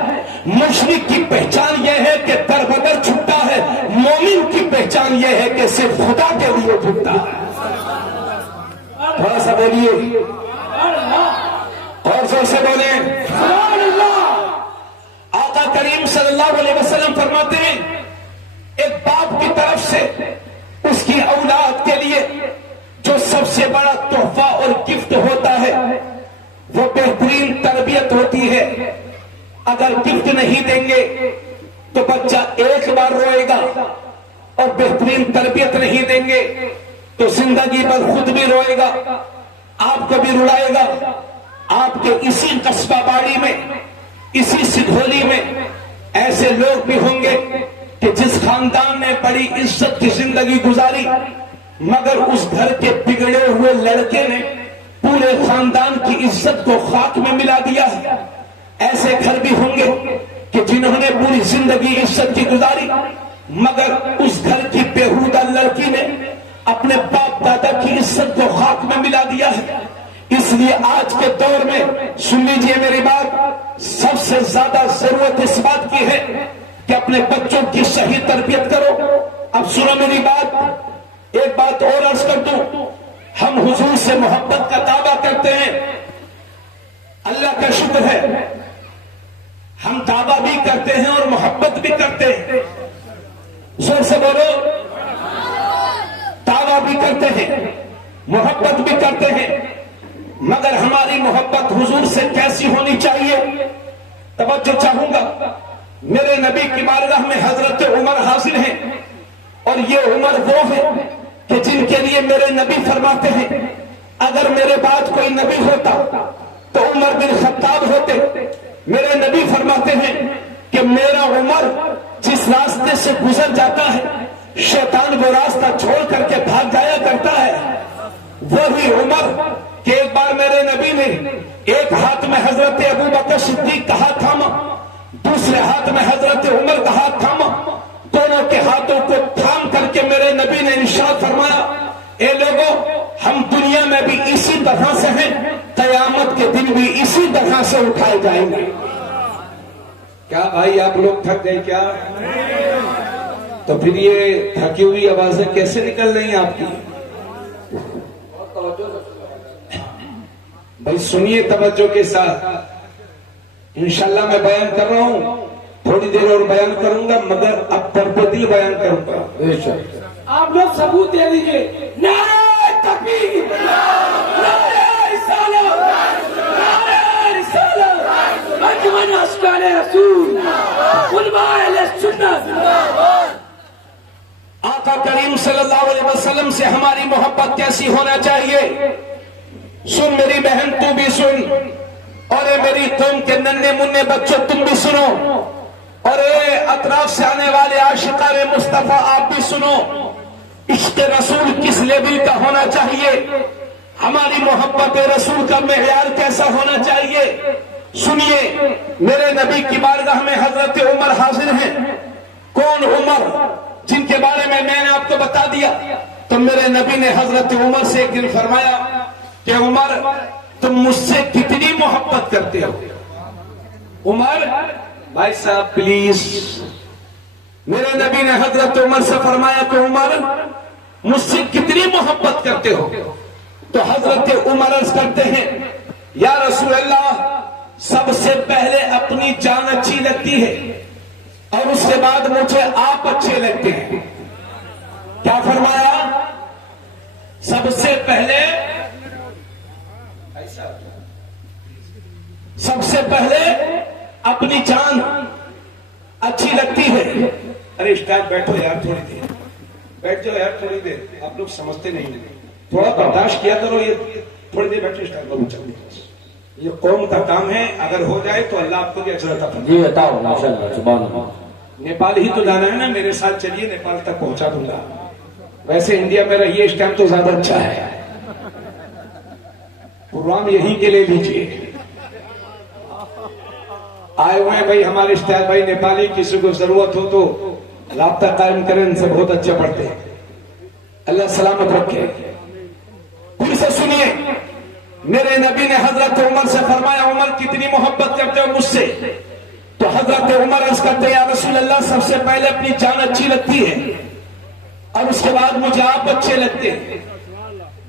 مشرک کی پہچان یہ ہے کہ در بدر جھکتا ہے، مومن کی پہچان یہ ہے کہ صرف خدا کے لیے جھکتا ہے۔ تھوڑا سا بولیے اور زور سے بولیں سبحان اللہ۔ آقا کریم صلی اللہ علیہ وسلم فرماتے ہیں ایک باپ کی طرف سے اس کی اولاد کے لیے جو سب سے بڑا تحفہ اور گفٹ ہوتا ہے وہ بہترین تربیت ہوتی ہے۔ اگر گفٹ نہیں دیں گے تو بچہ ایک بار روئے گا، اور بہترین تربیت نہیں دیں گے تو زندگی بھر خود بھی روئے گا، آپ کو بھی رلائے گا۔ آپ کے اسی قصبہ باڑی میں، اسی سدھولی میں ایسے لوگ بھی ہوں گے کہ جس خاندان نے بڑی عزت کی زندگی گزاری، مگر اس گھر کے بگڑے ہوئے لڑکے نے پورے خاندان کی عزت کو خاک میں ملا دیا ہے۔ ایسے گھر بھی ہوں گے کہ جنہوں نے پوری زندگی عزت کی گزاری، مگر اس گھر کی بےہودہ لڑکی نے اپنے باپ دادا کی عزت کو خاک میں ملا دیا ہے۔ اس لیے آج کے دور میں سن لیجئے میری بات، سب سے زیادہ ضرورت اس بات کی ہے کہ اپنے بچوں کی صحیح تربیت کرو۔ اب سنو میری بات، ایک بات اور عرض کر دوں، ہم حضور سے محبت کا دعویٰ کرتے ہیں، اللہ کا شکر ہے ہم دعویٰ بھی کرتے ہیں اور محبت بھی کرتے ہیں۔ زور سے بولو، دعویٰ بھی کرتے ہیں، محبت بھی کرتے ہیں، مگر ہماری محبت حضور سے کیسی ہونی چاہیے؟ توجہ چاہوں گا، میرے نبی کی بارگاہ میں حضرت عمر حاضر ہیں، اور یہ عمر وہ ہے کہ جن کے لیے میرے نبی فرماتے ہیں اگر میرے بعد کوئی نبی ہوتا تو عمر بن خطاب ہوتے۔ میرے نبی فرماتے ہیں کہ میرا عمر جس راستے سے گزر جاتا ہے شیطان وہ راستہ چھوڑ کر کے بھاگ جایا کرتا ہے۔ وہی عمر کہ ایک بار میرے نبی نے ایک ہاتھ میں حضرت ابو بکر صدیق کا ہاتھ تھاما، دوسرے ہاتھ میں حضرت عمر کا ہاتھ تھاما، دونوں کے ہاتھوں کو تھام کر کے میرے نبی نے ارشاد فرمایا، اے لوگوں، ہم دنیا میں بھی اسی طرح سے ہیں، قیامت کے دن بھی اسی طرح سے اٹھائے جائیں گے۔ کیا بھائی آپ لوگ تھک گئے کیا؟ تو پھر یہ تھکی ہوئی آوازیں کیسے نکل رہی ہیں آپ کی؟ بھائی سنیے توجہ کے ساتھ، انشاءاللہ میں بیان کر رہا ہوں، تھوڑی دیر اور بیان کروں گا، مگر اب پردل بیان کروں گا۔ آپ لوگ ثبوت دے دیجئے، نعرہ تکبیر، نعرہ رسالت، نعرہ رسالت، انجمن اشکال رسول، علماء اہل سنت۔ آقا کریم صلی اللہ علیہ وسلم سے ہماری محبت کیسی ہونا چاہیے؟ سن میری بہن تو بھی سن، اور اے میری قوم کے ننھے منھے بچوں تم بھی سنو، اور اے اطراف سے آنے والے عاشقان مصطفیٰ آپ بھی سنو۔ عشق رسول کس لیول کا ہونا چاہیے؟ ہماری محبت رسول کا معیار کیسا ہونا چاہیے؟ سنیے میرے نبی کی بارگاہ میں حضرت عمر حاضر ہیں. کون عمر؟ جن کے بارے میں نے آپ کو بتا دیا. تو میرے نبی نے حضرت عمر سے ایک دن فرمایا کہ عمر تم مجھ سے کتنی محبت کرتے ہو؟ عمر بھائی صاحب پلیز. میرے نبی نے حضرت عمر سے فرمایا کہ عمر مجھ سے کتنی محبت کرتے ہو؟ تو حضرت عمر عرض کرتے ہیں یا رسول اللہ سب سے پہلے اپنی جان اچھی لگتی ہے اور اس کے بعد مجھے آپ اچھے لگتے ہیں. کیا فرمایا؟ سب سے پہلے اپنی جان اچھی لگتی ہے. ارے اسٹائل بیٹھو یار تھوڑی دیر، بیٹھ جاؤ یار تھوڑی دیر. آپ لوگ سمجھتے نہیں، تھوڑا برداشت کیا کرو. یہ تھوڑی دیر بیٹھو اسٹائل کو چلتے. یہ قوم کا کام ہے، اگر ہو جائے تو اللہ آپ کو بھی اجر عطا فرمائے. جی بتاؤ ماشاءاللہ سبحان اللہ. نیپال ہی تو جانا ہے نا، میرے ساتھ چلیے نیپال تک پہنچا دوں گا. ویسے انڈیا میں رہیے اس ٹائم تو زیادہ اچھا ہے. پروگرام یہیں کے لے لیجیے. آئے ہوئے ہیں بھائی ہمارے اسٹائل بھائی نیپالی، کسی کو ضرورت ہو تو رابطہ قائم کریں، ان سے بہت اچھے پڑھتے ہیں. اللہ سلامت رکھے. پھر سے سنیے میرے نبی نے حضرت عمر سے فرمایا عمر کتنی محبت کرتے ہو مجھ سے؟ تو حضرت عمر عرض کرتے یا رسول اللہ سب سے پہلے اپنی جان اچھی لگتی ہے اور اس کے بعد مجھے آپ اچھے لگتے ہیں.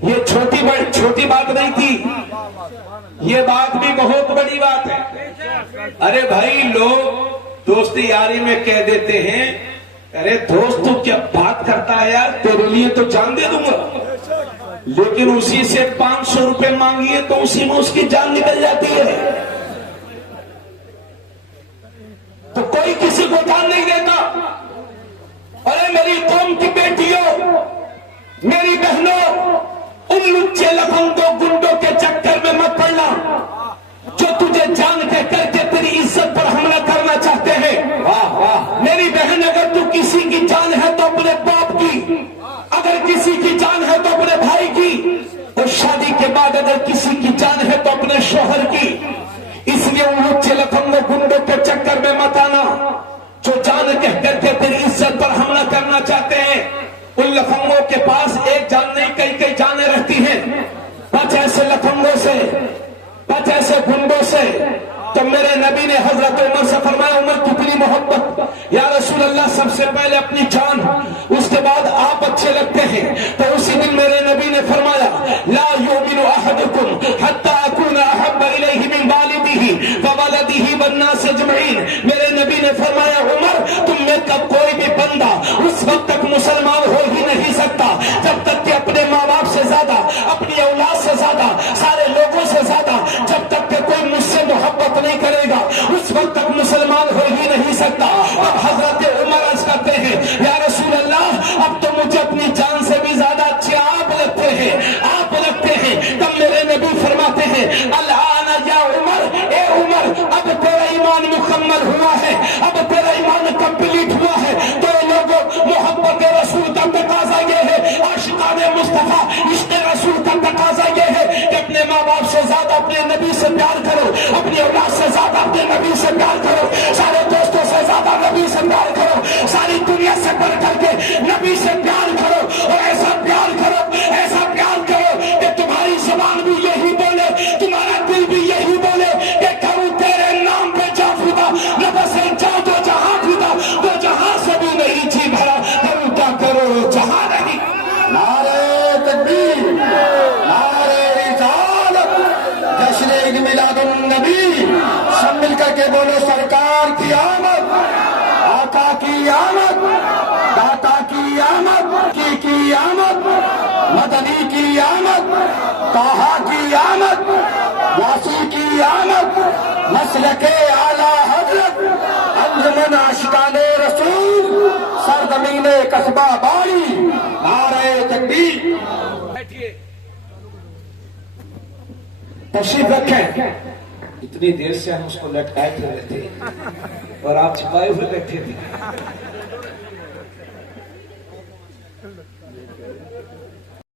یہ چھوٹی بات نہیں تھی، یہ بات بھی بہت بڑی بات ہے. ارے بھائی لوگ دوستی یاری میں کہہ دیتے ہیں ارے دوست تو کیا بات کرتا ہے یار، تیرے لیے تو جان دے دوں گا. لیکن اسی سے 500 روپے مانگیے تو اسی میں اس کی جان نکل جاتی ہے. تو کوئی کسی کو جان نہیں دیتا. ارے میری قوم کی بیٹیوں، میری بہنوں، ان لچے لفنگوں گنڈوں کے چکر میں مت پڑنا جو تجھے جان کے کر کے تیری عزت پر حملہ کرنا چاہتے ہیں. میری بہن اگر تو کسی کی جان ہے تو اپنے باپ کی، اگر کسی کی جان ہے تو اپنے بھائی کی، اور شادی کے بعد اگر کسی کی جان ہے تو اپنے شوہر کی. اس لیے ان لچے لفنگوں گنڈوں کے چکر میں مت آنا جو جان کہہ کر کے تیری عزت پر حملہ کرنا چاہتے ہیں. ان لفنگوں کے پاس ایک جان نہیں کئی جانیں رہتی ہیں. بچ ایسے لفنگوں سے، بچ ایسے گنڈوں سے. تو میرے نبی نے حضرت عمر سے فرمایا عمر کتنی محبت؟ یا رسول اللہ سب سے پہلے اپنی جان، اس کے بعد آپ اچھے لگتے ہیں. تو اسی دن میرے نبی نے فرمایا لا یؤمن احدکم حتی اکون احب الیہ من والدہ وولدہ والناس اجمعین. میرے نبی نے فرمایا عمر تم میں کب کوئی بھی بندہ اس وقت تک مسلمان ہو ہی نہیں سکتا جب تک کہ اپنے ماں باپ سے زیادہ، اپنی اولاد سے زیادہ، سارے لوگوں سے زیادہ جب تک کہ کوئی مجھ سے محبت نہیں کرے گا اس وقت تک مسلمان ہو ہی نہیں سکتا. اب حضرت عمر عرض کرتے ہیں یا رسول اللہ اب تو مجھے اپنی جان سے بھی زیادہ اچھے آپ لگتے ہیں، آپ لگتے ہیں. تب میرے نبی فرماتے ہیں الآن یا عمر، اے عمر اب تیرا ایمان مکمل ہوا ہے، اب تیرا ایمان کمپلیٹ ہوا ہے. تو لوگوں محبت رسول کا تقاضا یہ ہے، عاشقان مصطفیٰ عشق رسول کا تقاضا یہ ہے کہ اپنے ماں باپ سے زیادہ اپنے نبی سے پیار کرو، اپنی اولاد سے زیادہ اپنے نبی سے پیار کرو، سارے دوستوں سے زیادہ نبی سے پیار کرو، ساری دنیا سے بڑھ کر کے نبی سے پیار کرو. اور ایسا پیار کرو، ایسا پیار کرو کہ تمہاری زبان بھی یہی بولے، تمہارا دل بھی یہی بولے کہ کروں تیرے نام پہ جا فدا، نفسیں جاؤ تو جہاں فدا، تو جہاں سے بھی نہیں جی بھرا، کروں کیا کرو جہاں نہیں. نعرہ تکبیر، نعرہ رسالت، جشن عید میلاد النبی. سب مل کر کے بولو سرکار کی آمد، آقا کی آمد، داتا کی آمد، کی آمد، مدنی کی آمد، طٰہٰ کی آمد، واسی کی آمد، مسلک اعلیٰ حضرت انجمن عاشقان رسول سرزمین قصبہ باری. نعرہ تکبیر. تشریف رکھیں. اتنی دیر سے ہم اس کو لٹکائے پھر رہے تھے اور آپ چھپائے ہوئے بیٹھے تھے.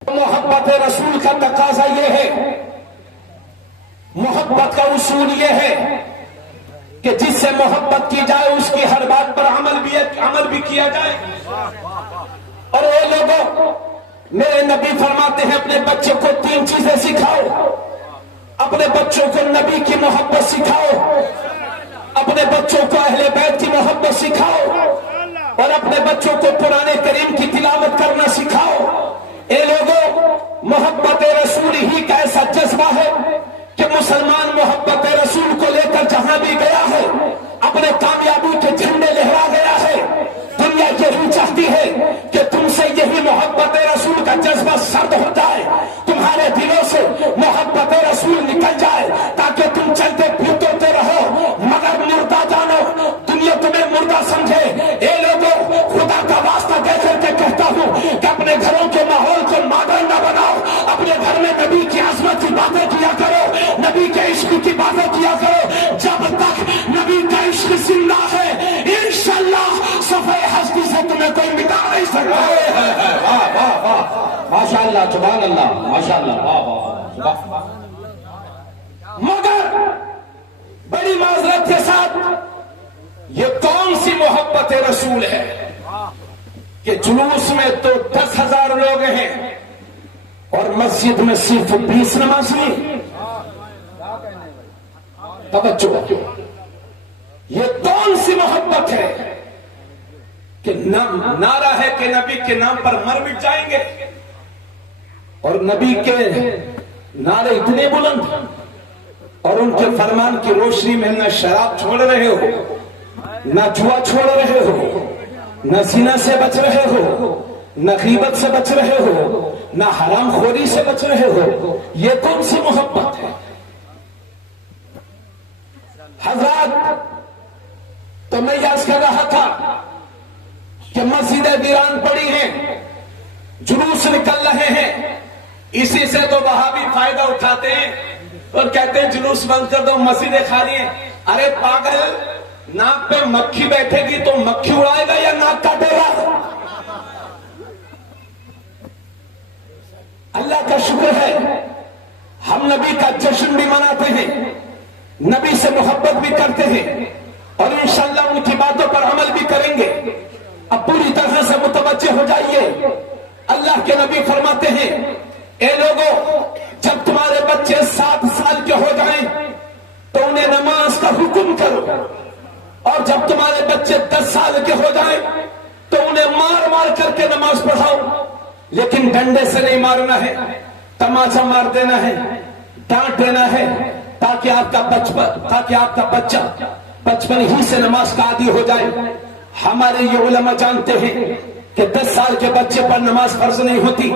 محبت رسول کا تقاضا یہ ہے محبت کا اصول یہ ہے کہ جس سے محبت کی جائے اس کی ہر بات پر عمل بھی کیا جائے. اور اے لوگوں، میرے نبی فرماتے ہیں اپنے بچے کو 3 چیزیں سکھاؤ. اپنے بچوں کو نبی کی محبت سکھاؤ، اپنے بچوں کو اہل بیت کی محبت سکھاؤ، اور اپنے بچوں کو قرآن کریم کی تلاوت کرنا سکھاؤ. اے لوگوں، محبت رسول ہی کا ایسا جذبہ ہے کہ مسلمان محبت رسول کو لے کر جہاں بھی گیا ہے اپنے کامیابی کے جھنڈے لہرا گیا ہے. دنیا یہی چاہتی ہے کہ تم سے یہی محبت رسول کا جذبہ سرد ہو جائے، تمہارے دلوں سے محبت رسول نکل جائے تاکہ تم چلتے پھرتے رہو، مگر مردہ جانو، دنیا تمہیں مردہ سمجھے. اے لوگوں، خدا کا واسطہ دے کر کے کہتا ہوں کہ اپنے گھروں کے ماحول کو ماڈرن نہ بناؤ. اپنے گھر میں نبی کی عظمت کی باتیں کیا کرو، نبی کے عشق کی باتیں کیا کرو. جب تک نبی کا عشق زندہ ہے انشاءاللہ صفحہ ہستی سے تمہیں کوئی مٹا نہیں سکتا. ماشاء اللہ، سبحان اللہ، ماشاء اللہ. مگر بڑی معذرت کے ساتھ یہ کون سی محبت رسول ہے کہ جلوس میں تو 10,000 لوگ ہیں اور مسجد میں صرف 20 نمازی. توجہ، یہ کون سی محبت ہے کہ نعرہ ہے کہ نبی کے نام پر مر مٹ جائیں گے، اور نبی کے نعرے اتنے بلند اور ان کے فرمان کی روشنی میں نہ شراب چھوڑ رہے ہو، نہ جوا چھوڑ رہے ہو، نہ زنا سے بچ رہے ہو، نہ غیبت سے بچ رہے ہو، نہ حرام خوری سے بچ رہے ہو. یہ کون سی محبت ہے؟ حضرات، تو میں یاد کر رہا تھا کہ مسجدیں ویران پڑی ہیں، جلوس نکل رہے ہیں. اسی سے تو وہابی فائدہ اٹھاتے ہیں اور کہتے ہیں جلوس بند کر دو، مسجدیں خالی ہیں. ارے پاگل، ناک پہ مکھی بیٹھے گی تو مکھی اڑائے گا یا ناک کاٹے گا؟ اللہ کا شکر ہے ہم نبی کا جشن بھی مناتے ہیں، نبی سے محبت بھی کرتے ہیں، اور انشاءاللہ ان کی باتوں پر عمل بھی کریں گے. اب پوری طرح سے متوجہ ہو جائیے. اللہ کے نبی فرماتے ہیں، اے لوگوں، جب تمہارے بچے 7 سال کے ہو جائیں تو انہیں نماز کا حکم کرو، اور جب تمہارے بچے 10 سال کے ہو جائیں تو انہیں مار مار کر کے نماز پڑھاؤ. لیکن ڈنڈے سے نہیں مارنا ہے، تماچا مار دینا ہے، ڈانٹ دینا ہے، تاکہ آپ کا بچہ بچپن ہی سے نماز کا عادی ہو جائے. ہمارے یہ علماء جانتے ہیں کہ 10 سال کے بچے پر نماز فرض نہیں ہوتی،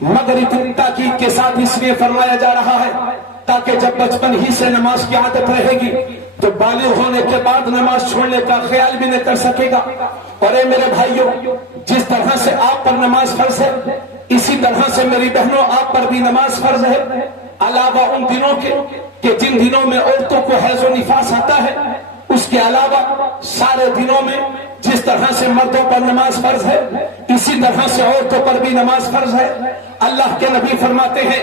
مگر اتنی تاکید کے ساتھ اس لیے فرمایا جا رہا ہے تاکہ جب بچپن ہی سے نماز کی عادت رہے گی تو بالغ ہونے کے بعد نماز چھوڑنے کا خیال بھی نہیں کر سکے گا. اور اے میرے بھائیوں، جس طرح سے آپ پر نماز فرض ہے اسی طرح سے میری بہنوں آپ پر بھی نماز فرض ہے، علاوہ ان دنوں کے کہ جن دنوں میں عورتوں کو حیض و نفاس آتا ہے، اس کے علاوہ سارے دنوں میں جس طرح سے مردوں پر نماز فرض ہے اسی طرح سے عورتوں پر بھی نماز فرض ہے. اللہ کے نبی فرماتے ہیں،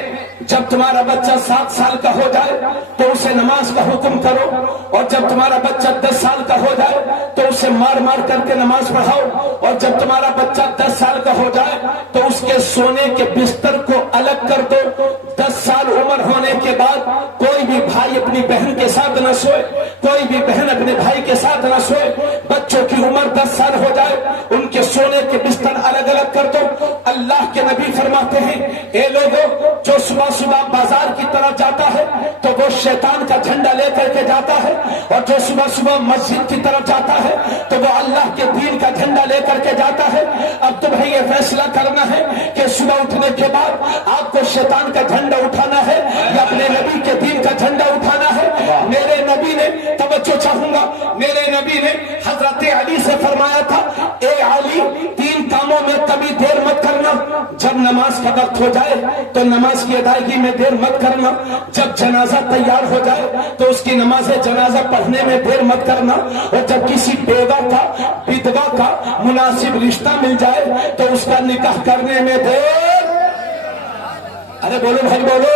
جب تمہارا بچہ 7 سال کا ہو جائے تو اسے نماز کا حکم کرو، اور جب تمہارا بچہ 10 سال کا ہو جائے تو اسے مار مار کر کے نماز پڑھاؤ، اور جب تمہارا بچہ 10 سال کا ہو جائے تو اس کے سونے کے بستر کو الگ کر دو. 10 سال عمر ہونے کے بعد کوئی بھی بھائی اپنی بہن کے ساتھ نہ سوئے، کوئی بھی بہن اپنے بھائی کے ساتھ نہ سوئے. بچوں کی عمر 10 سال ہو جائے ان کے سونے کے بستر الگ الگ کر دو. اللہ کے نبی فرماتے ہیں، اے لوگوں، جو صبح صبح بازار کی طرف جاتا ہے تو وہ شیطان کا جھنڈا لے کر کے جاتا ہے، اور جو صبح صبح مسجد کی طرف جاتا ہے تو وہ اللہ کے دین کا جھنڈا لے کر کے جاتا ہے. اب تمہیں یہ فیصلہ کرنا ہے کہ صبح اٹھنے کے بعد آپ کو شیطان کا جھنڈا اٹھانا ہے یا اپنے نبی کے دین کا جھنڈا اٹھانا ہے. میرے نبی نے، توجہ چاہوں گا، میرے نبی نے حضرت علی سے فرمایا تھا، اے علی، 3 کاموں میں کبھی دیر مت کرنا. جب نماز کا وقت ہو جائے تو نماز کی ادائیگی میں دیر مت کرنا، جب جنازہ تیار ہو جائے تو اس کی نماز جنازہ پڑھنے میں دیر مت کرنا، اور جب کسی بیوہ کا، بدوا کا مناسب رشتہ مل جائے تو اس کا نکاح کرنے میں دیر. ارے بولو بھائی، بولو.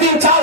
3-4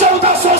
1400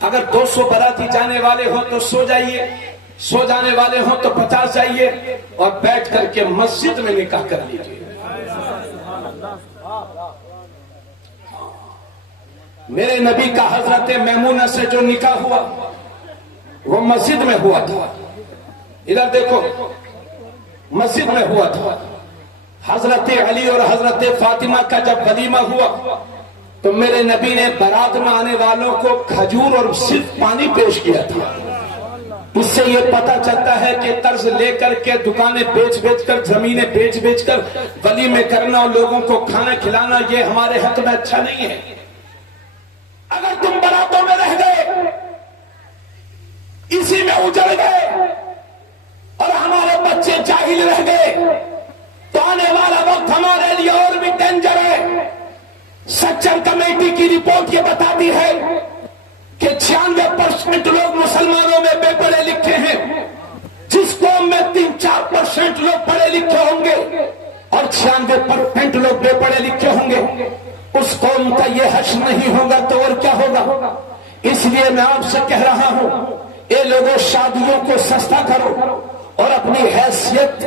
اگر 200 باراتی جانے والے ہوں تو سو جائیے، 100 جانے والے ہوں تو 50 جائیے اور بیٹھ کر کے مسجد میں نکاح کر لیجیے۔ میرے نبی کا حضرت میمونہ سے جو نکاح ہوا وہ مسجد میں ہوا تھا۔ ادھر دیکھو، مسجد میں ہوا تھا۔ حضرت علی اور حضرت فاطمہ کا جب ولیمہ ہوا تو میرے نبی نے بارات میں آنے والوں کو کھجور اور صرف پانی پیش کیا تھا۔ اس سے یہ پتہ چلتا ہے کہ قرض لے کر کے دکانیں بیچ کر، زمینیں بیچ کر ولیمے کرنا اور لوگوں کو کھانا کھلانا یہ ہمارے حق میں اچھا نہیں ہے۔ اگر تم باراتوں میں رہ گئے، اسی میں اجڑ گئے اور ہمارے بچے جاہل رہ گئے تو آنے والا وقت ہمارے لیے اور بھی ڈینجر ہے۔ سچر کمیٹی کی رپورٹ یہ بتاتی ہے کہ 96% لوگ مسلمانوں میں بے پڑھے لکھے ہیں۔ جس قوم میں 3-4% لوگ پڑھے لکھے ہوں گے اور 96% لوگ بے پڑھے لکھے ہوں گے، اس قوم کا یہ حشر نہیں ہوگا تو اور کیا ہوگا؟ اس لیے میں آپ سے کہہ رہا ہوں، اے لوگوں شادیوں کو سستا کرو اور اپنی حیثیت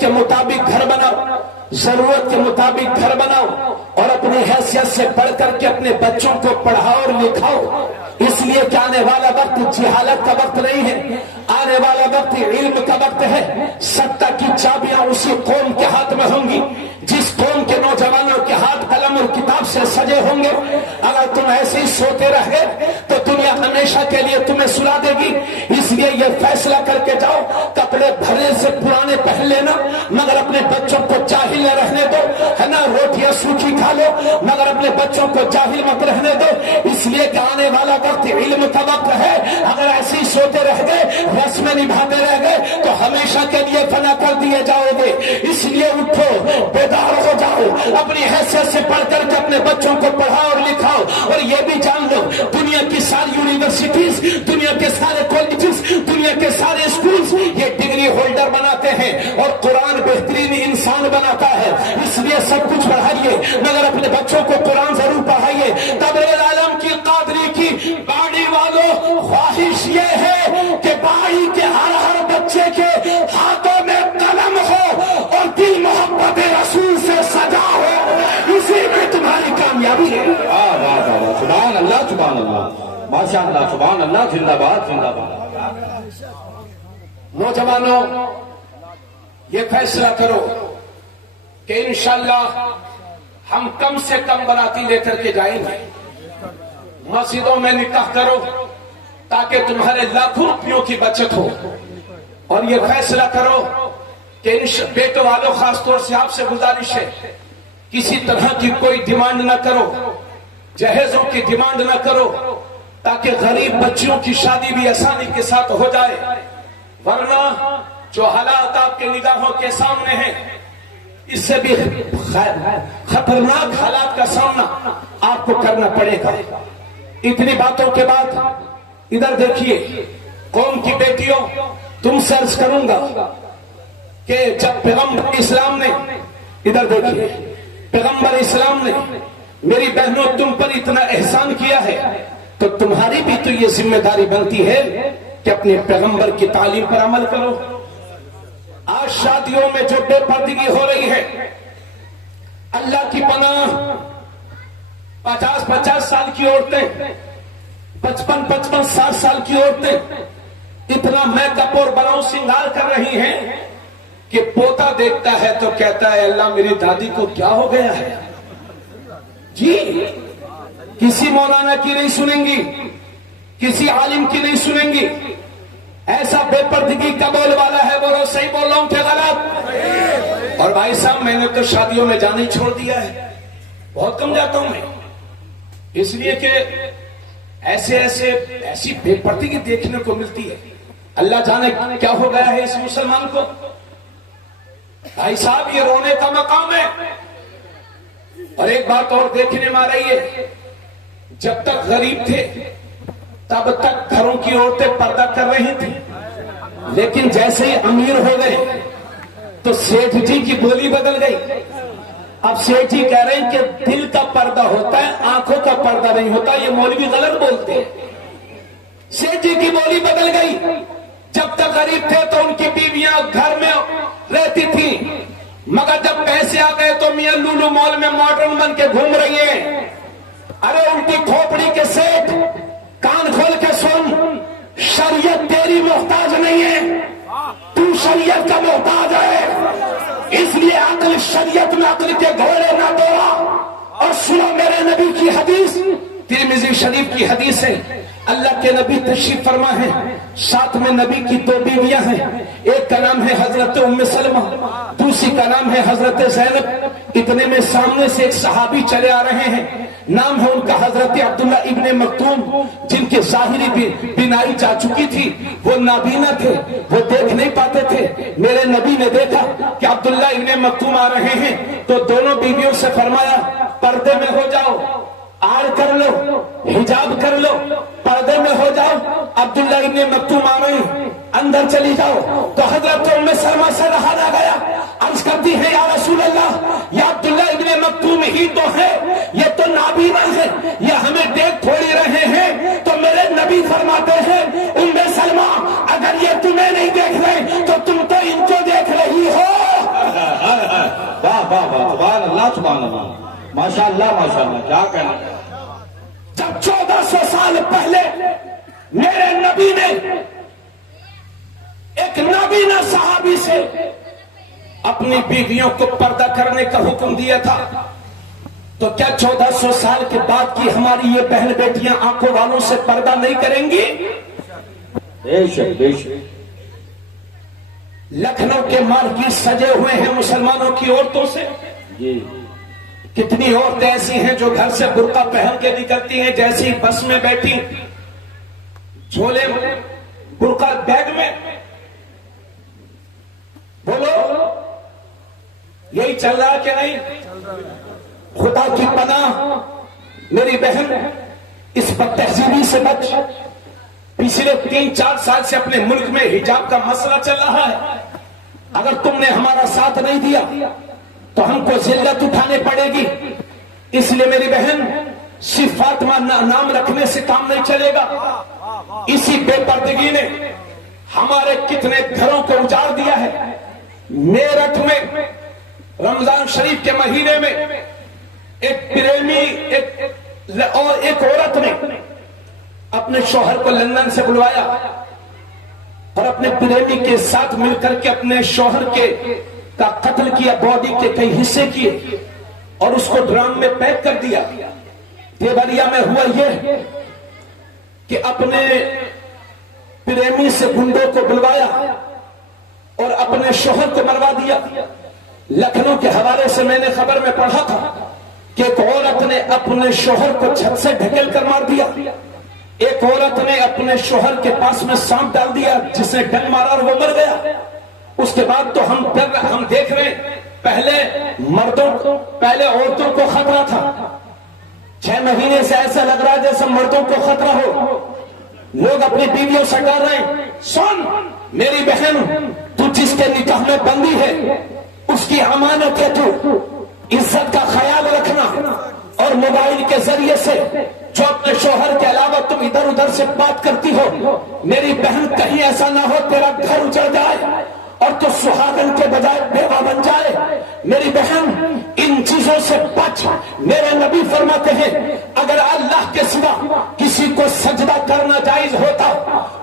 کے مطابق گھر بناؤ، ضرورت کے مطابق گھر بناؤ اور اپنی حیثیت سے بڑھ کر کے اپنے بچوں کو پڑھاؤ اور لکھاؤ۔ اس لیے کہ آنے والا وقت جہالت کا وقت نہیں ہے، آنے والا وقت علم کا وقت ہے۔ سطح کی چابیاں اسی قوم کے ہاتھ میں ہوں گی جس قوم کے نوجوانوں کے ہاتھ قلم اور کتاب سے سجے ہوں گے۔ اگر تم ایسے ہی سوتے رہ گئے تو دنیا ہمیشہ کے لیے تمہیں سلا دے گی۔ اس لیے یہ فیصلہ کر کے جاؤ، کپڑے بھرے سے پرانے پہن لینا مگر اپنے بچوں کو جاہل نہ رہنے دو، ہے نا، روٹیاں سوکھی کھا لو مگر اپنے بچوں کو جاہل مت رہنے دو۔ اس لیے کہ آنے والا وقت علم کا وقت ہے۔ اگر ایسے ہی سوتے رہ گئے، رسمیں نبھاتے رہ گئے تو ہمیشہ کے لیے فنا کر دیے جاؤ گے۔ اس لیے اٹھو، بیدار ہو جاؤ، اپنی حیثیت سے پڑھ کر کے اپنے بچوں کو پڑھاؤ اور لکھاؤ۔ اور یہ بھی جان لو، دنیا کی ساری یونیورسٹیز، دنیا کے سارے کالجز، دنیا کے سارے اسکولز یہ ڈگری ہولڈر بناتے ہیں اور قرآن بہترین انسان بناتا ہے۔ اس لیے سب کچھ پڑھائیے مگر اپنے بچوں کو قرآن ضرور پڑھائیے۔ تبریز عالم کی قادری کی باڑی والوں، خواہش یہ ہے کہ باڑی کے ہر بچے کے ہاتھوں میں قلم ہو اور دل محبت رسول سے سجا ہو، اسی میں تمہاری کامیابی ہے۔ سبحان اللہ، سبحان اللہ، ماشاء اللہ، سبحان اللہ، زندہ باد، زندہ باد۔ نوجوانوں، یہ فیصلہ کرو کہ انشاءاللہ ہم کم سے کم باراتی لے کر کے جائیں گے۔ مسجدوں میں نکاح کرو تاکہ تمہارے لاکھوں روپیوں کی بچت ہو، اور یہ فیصلہ کرو کہ بیٹوں والوں خاص طور سے آپ سے گزارش ہے، کسی طرح کی کوئی ڈیمانڈ نہ کرو، جہیزوں کی ڈیمانڈ نہ کرو تاکہ غریب بچیوں کی شادی بھی آسانی کے ساتھ ہو جائے، ورنہ جو حالات آپ کے نگاہوں کے سامنے ہیں اس سے بھی خطرناک حالات کا سامنا آپ کو کرنا پڑے گا۔ اتنی باتوں کے بعد ادھر دیکھیے، قوم کی بیٹیوں، تم سے عرض کروں گا کہ جب پیغمبر اسلام نے، ادھر دیکھیے، پیغمبر اسلام نے میری بہنوں تم پر اتنا احسان کیا ہے تو تمہاری بھی تو یہ ذمہ داری بنتی ہے کہ اپنے پیغمبر کی تعلیم پر عمل کرو۔ آج شادیوں میں جو بے پردگی ہو رہی ہے، اللہ کی پناہ 50-50 سال کی عورتیں، 55-60 سال کی عورتیں اتنا میک اپ اور بناؤ سنگار کر رہی ہیں کہ پوتا دیکھتا ہے تو کہتا ہے اللہ میری دادی کو کیا ہو گیا ہے۔ جی، کسی مولانا کی نہیں سنیں گی، کسی عالم کی نہیں سنیں گی۔ ایسا بے پردگی کا بول والا ہے، بولو صحیح بول رہا ہوں کہ غلط؟ اور بھائی صاحب، میں نے تو شادیوں میں جانا ہی چھوڑ دیا ہے، بہت کم جاتا ہوں میں، اس لیے کہ ایسی بے پردگی دیکھنے کو ملتی ہے۔ اللہ جانے کیا ہو گیا ہے اس مسلمان کو۔ بھائی صاحب، یہ رونے کا مقام ہے۔ اور ایک بات اور دیکھنے میں آ رہی ہے، جب تک غریب تھے تب تک گھروں کی عورتیں پردہ کر رہی تھی، لیکن جیسے ہی امیر ہو گئے تو سیٹھ جی کی بولی بدل گئی۔ اب سیٹھ جی کہہ رہے ہیں کہ دل کا پردہ ہوتا ہے، آنکھوں کا پردہ نہیں ہوتا. یہ مولوی غلط بولتے ہیں. سیٹھ جی کی بولی بدل گئی. جب تک غریب تھے تو ان کی بیویاں گھر میں رہتی تھی، مگر جب پیسے آ گئے تو میاں لولو مال میں ماڈرن بن کے گھوم رہی ہیں. ارے الٹی کھوپڑی کے سیٹھ، کان کھول کے سن، شریعت تیری محتاج نہیں ہے، تو شریعت کا محتاج ہے. اس لیے عقل شریعت میں عقل کے گھوڑے نہ دوڑا. اور سنو میرے نبی کی حدیث، ترمذی شریف کی حدیث ہے. اللہ کے نبی تشریف فرما ہے، ساتھ میں نبی کی 2 بیویاں ہیں. ایک کا نام ہے حضرت ام سلمہ، دوسری کا نام ہے حضرت زینب. اتنے میں سامنے سے ایک صحابی چلے آ رہے ہیں، نام ہے ان کا حضرت عبداللہ ابن مکتوم، جن کے ظاہری بینائی جا چکی تھی، وہ نابینا تھے، وہ دیکھ نہیں پاتے تھے. میرے نبی نے دیکھا کہ عبداللہ ابن مکتوم آ رہے ہیں تو دونوں بیویوں سے فرمایا پردے میں ہو جاؤ، آڑ کر لو، حجاب کر لو، پردے میں ہو جاؤ. عبداللہ ابن مکتوم آ رہے ہیں، اندر چلی جاؤ. تو حضرت ام سلمہ سے رہا نہ گیا، عرض کرتی ہے یا رسول اللہ، یا عبداللہ ابن مکتوم ہی تو ہے، یہ تو نابینا ہے، یہ ہمیں دیکھ تھوڑی رہے ہیں. تو میرے نبی فرماتے ہیں ام سلمہ اگر یہ تمہیں نہیں دیکھ رہے تو تم تو ان کو دیکھ رہی ہو. واہ واہ واہ، سبحان اللہ سبحان اللہ، ماشاء اللہ ماشاء اللہ، کیا کہنا. جب 1400 سال پہلے میرے نبی نے ایک نابینا صحابی سے اپنی بیویوں کو پردہ کرنے کا حکم دیا تھا، تو کیا 1400 سال کے بعد کی ہماری یہ بہن بیٹیاں آنکھوں والوں سے پردہ نہیں کریں گی؟ بے شک بے شک. لکھنؤ کے مارکیٹ سجے ہوئے ہیں مسلمانوں کی عورتوں سے. جی کتنی عورتیں ایسی ہیں جو گھر سے برقع پہن کے نکلتی ہیں، جیسی بس میں بیٹھی جھولے برقع بیگ میں. بولو یہی چل رہا کہ نہیں؟ خدا کی پناہ میری بہن اس بد تہذیبی سے بچ. پچھلے 3-4 سال سے اپنے ملک میں حجاب کا مسئلہ چل رہا ہے. اگر تم نے ہمارا ساتھ نہیں دیا تو ہم کو ذلت اٹھانے پڑے گی. اس لیے میری بہن صرف فاطمہ نام رکھنے سے کام نہیں چلے گا. اسی بے پردگی نے ہمارے کتنے گھروں کو اجاڑ دیا ہے. میرٹھ میں رمضان شریف کے مہینے میں ایک پریمی اور ایک عورت نے اپنے شوہر کو لندن سے بلوایا اور اپنے پریمی کے ساتھ مل کر کے اپنے شوہر کا قتل کیا، باڈی کے کئی حصے کیے اور اس کو ڈرام میں پیک کر دیا. دیوریا میں ہوا یہ کہ اپنے پریمی سے گنڈوں کو بلوایا اور اپنے شوہر کو مروا دیا. لکھنؤ کے حوالے سے میں نے خبر میں پڑھا تھا کہ ایک عورت نے اپنے شوہر کو چھت سے ڈھکیل کر مار دیا. ایک عورت نے اپنے شوہر کے پاس میں سانپ ڈال دیا جس نے ڈنگ مارا اور وہ مر گیا. اس کے بعد تو ہم دیکھ رہے ہیں پہلے عورتوں کو خطرہ تھا. 6 مہینے سے ایسا لگ رہا جیسے مردوں کو خطرہ ہو. لوگ اپنی بیویوں سے ڈر رہے ہیں. سن میری بہن، تو جس کے نکاح میں بندی ہے اس کی امانت ہے، تو عزت کا خیال رکھنا. اور موبائل کے ذریعے سے جو اپنے شوہر کے علاوہ تم ادھر ادھر سے بات کرتی ہو، میری بہن کہیں ایسا نہ ہو تیرا گھر اجڑ جائے اور تو سہاگن کے بجائے بیوہ بن جائے. میری بہن ان چیزوں سے بچ. میرے نبی فرماتے ہیں اگر اللہ کے سوا کسی کو سجدہ کرنا جائز ہوتا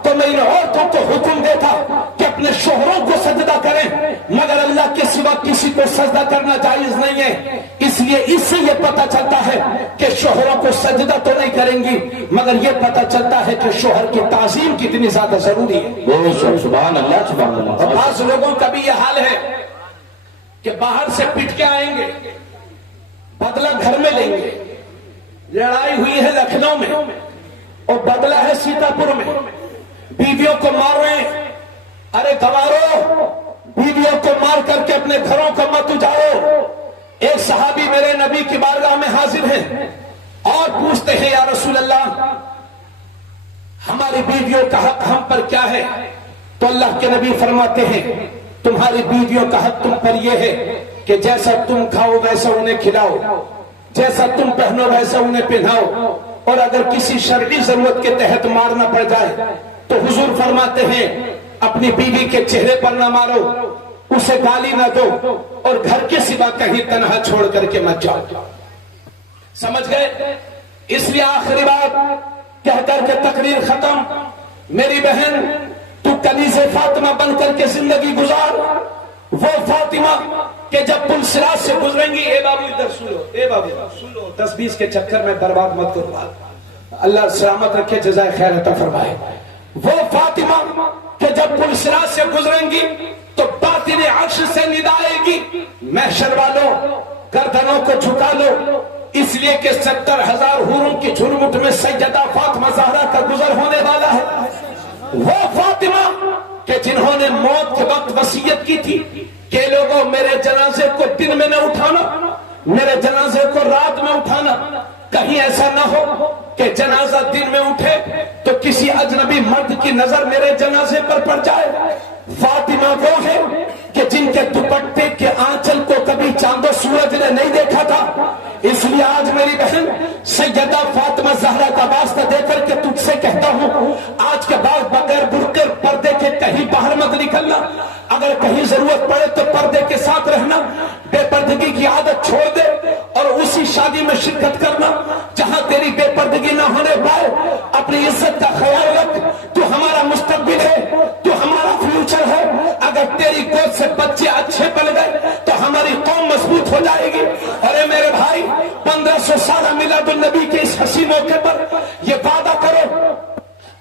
تو میں ان عورتوں کو حکم دیتا کہ اپنے شوہروں کو سجدہ کریں، مگر اللہ کے سوا کسی کو سجدہ کرنا جائز نہیں ہے. اس لیے اس سے یہ پتا چلتا ہے کہ شوہروں کو سجدہ تو نہیں کریں گی، مگر یہ پتا چلتا ہے کہ شوہر کی تعظیم کتنی زیادہ ضروری ہے. سبحان اللہ سبحان اللہ. اور بعض لوگوں کا بھی یہ حال ہے کہ باہر سے پٹ کے آئیں گے، بدلہ گھر میں لیں گے. لڑائی ہوئی ہے لکھنؤ میں اور بدلہ ہے سیتا پور میں. بیویوں کو مار رہے ہیں. ارے گوارو، بیویوں کو مار کر کے اپنے گھروں کو مت اجاڑو. ایک صحابی میرے نبی کی بارگاہ میں حاضر ہیں اور پوچھتے ہیں یا رسول اللہ ہماری بیویوں کا حق ہم پر کیا ہے؟ تو اللہ کے نبی فرماتے ہیں تمہاری بیویوں کا حق تم پر یہ ہے کہ کہ جیسا تم کھاؤ ویسا انہیں کھلاؤ، جیسا تم پہنو ویسا انہیں پہناؤ، اور اگر کسی شرعی ضرورت کے تحت مارنا پڑ جائے تو حضور فرماتے ہیں اپنی بیوی کے چہرے پر نہ مارو، اسے گالی نہ دو، اور گھر کے سوا کہیں تنہا چھوڑ کر کے مت جاؤ۔ سمجھ گئے؟ اس لیے آخری بات کہہ کر کے تقریر ختم۔ میری بہن، تو کنیز فاطمہ بن کر کے زندگی گزار، وہ فاطمہ کہ جب پل صراط سے گزریں گی، اے بابو ادھر سنو، اے بابو سنو، 10-20 کے چکر میں برباد مت کرو، اللہ سلامت رکھے، جزائے خیر عطا فرمائے۔ وہ فاطمہ کہ جب پل صراط سے گزریں گی تو باطن عرش سے ندا آئے گی، محشر والوں گردنوں کو جھکا لو، اس لیے کہ 70,000 حوروں کی جھرمٹ میں سیدہ فاطمہ زہرا کا گزر ہونے والا ہے۔ وہ فاطمہ کہ جنہوں نے موت کے وقت وصیت کی تھی کہ لوگوں میرے جنازے کو دن میں نہ اٹھانا، میرے جنازے کو رات میں اٹھانا، کہیں ایسا نہ ہو کہ جنازہ دن میں اٹھے تو کسی اجنبی مرد کی نظر میرے جنازے پر پڑ جائے۔ فاطمہ وہ ہے کہ جن کے دوپٹے کے آنچل کو کبھی چاند و سورج نے نہیں دیکھا تھا، اس لیے آج میری بہن سیدہ فاطمہ زہرا کا واسطہ دے کر کے تجھ سے کہتا ہوں، آج کے بعد بغیر برقع پردے کے کہیں باہر مت نکلنا، اگر کہیں ضرورت پڑے تو پردے کے ساتھ رہنا، بے پردگی کی عادت چھوڑ دے اور اسی شادی میں شرکت کرنا جہاں تیری بے پردگی نہ ہونے پائے۔ اپنی عزت کا خیال رکھ، تو ہمارا مستقبل ہے، تو ہمارا فیوچر ہے، اگر تیری گود سے بچے اچھے پل گئے تو ہماری قوم مضبوط ہو جائے گی۔ ارے میرے بھائی، 1500 سالہ میلاد النبی کے اس حسین موقع پر یہ وعدہ کرو،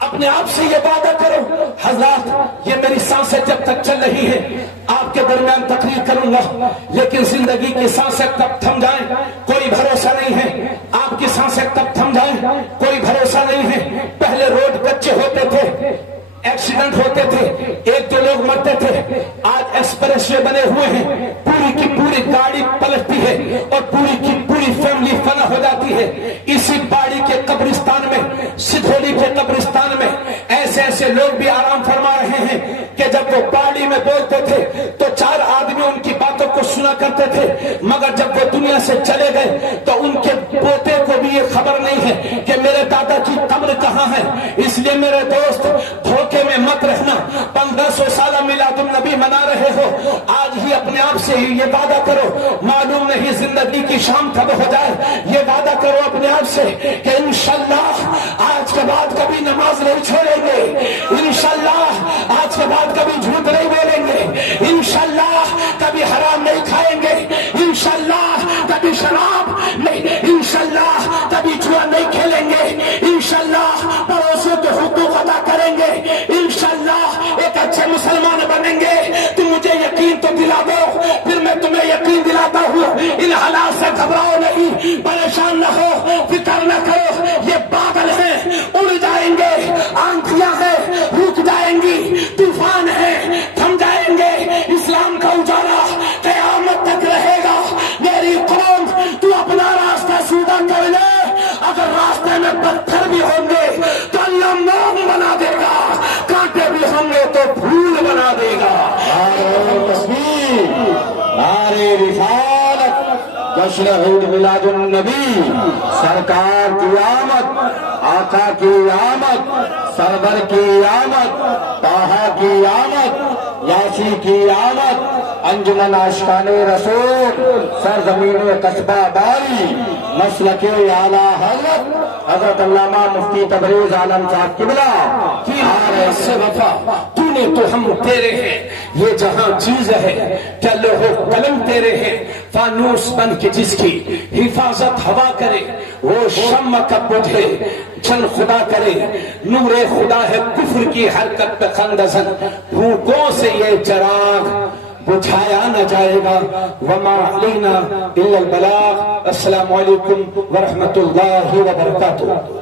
اپنے آپ سے یہ وعدہ کرو، حضرات یہ میری سانسیں جب تک چل رہی ہیں آپ کے درمیان تقریر کروں گا، لیکن زندگی کی سانسیں کب تھم جائیں کوئی بھروسہ نہیں ہے، آپ کی سانسیں کب تھم جائیں کوئی بھروسہ نہیں ہے۔ پہلے روڈ کچے ہوتے تھے، ایکسیڈنٹ ہوتے تھے، ایک دو لوگ مرتے تھے، آج ایکسپریس وے بنے ہوئے ہیں، پوری کی پوری گاڑی پلٹتی ہے اور پوری کی پوری فیملی فنا ہو جاتی ہے۔ اسی باڑی کے قبرستان میں، سدھولی کے قبرستان میں ایسے ایسے لوگ بھی آرام فرما رہے ہیں کہ جب وہ باڑی میں بولتے تھے تو 4 آدمی ان کی باتوں کو سنا کرتے تھے، مگر جب وہ دنیا سے چلے گئے تو ان کے پوتے کو بھی یہ خبر نہیں ہے کہ میرے دادا کی قبر کہاں ہے۔ اس لیے میرے دوست، دھوکے میں مت رہنا، 1500 سالہ میلاد النبی منا رہے ہو، آج ہی اپنے آپ سے یہ وعدہ کرو، معلوم نہیں زندگی کی شام کب ہو جائے، یہ وعدہ کرو اپنے آپ سے کہ انشاءاللہ آج کے بعد کبھی نماز نہیں چھوڑیں گے، انشاءاللہ آج کے بعد کبھی جھوٹ نہیں بولیں گے، انشاءاللہ کبھی حرام نہیں کھائیں گے، انشاءاللہ کبھی شراب نہیں، انشاءاللہ کبھی جوا نہیں کھیلیں گے، انشاءاللہ پڑوسیوں کے حقوق ادا کریں گے، انشاءاللہ ایک اچھے مسلمان بنیں گے۔ تم مجھے یقین تو دلا دو، پھر میں تمہیں یقین دلاتا ہوں، ان حالات سے گھبراؤ نہیں، پریشان نہ ہو، فکر نہ کرو، یہ بادل ہیں اڑ جائیں گے، آندھیاں ہیں رک جائیں گی، طوفان ہے تھم جائیں گے، اسلام کا اجالا قیامت تک رہے گا۔ میری قوم، تو اپنا راستہ سیدھا کر لے، اگر راستے میں پتھر بھی ہوں گے تو اللہ موم بنا دے گا، کانٹے بھی ہوں گے تو پھول بنا دے گا۔ نعرہ تکبیر، نعرہ رسالت، جشن عید میلاد النبی، سرکار کی آمد، آقا کی آمد، سرور کی آمد، طٰہٰ کی آمد، یاسی کی آمد، انجمن عاشقان رسول، سرزمین قصبہ باری، مسلک اعلیٰ حضرت علامہ مفتی تبریز عالم صاحب قبلہ کی آرے سے وفا، تو نے تو ہم تیرے ہیں، یہ جہاں چیز ہے کیا لوح و قلم تیرے ہیں، فانوس بن کے جس کی حفاظت ہوا کرے، وہ شمع کب بجھے جن خدا کرے، نور خدا ہے کفر کی حرکت پہ خندزن، بھوکوں سے یہ چراغ بجھایا نہ جائے گا۔ وما علینا الا البلاغ۔ السلام علیکم ورحمۃ اللہ وبرکاتہ۔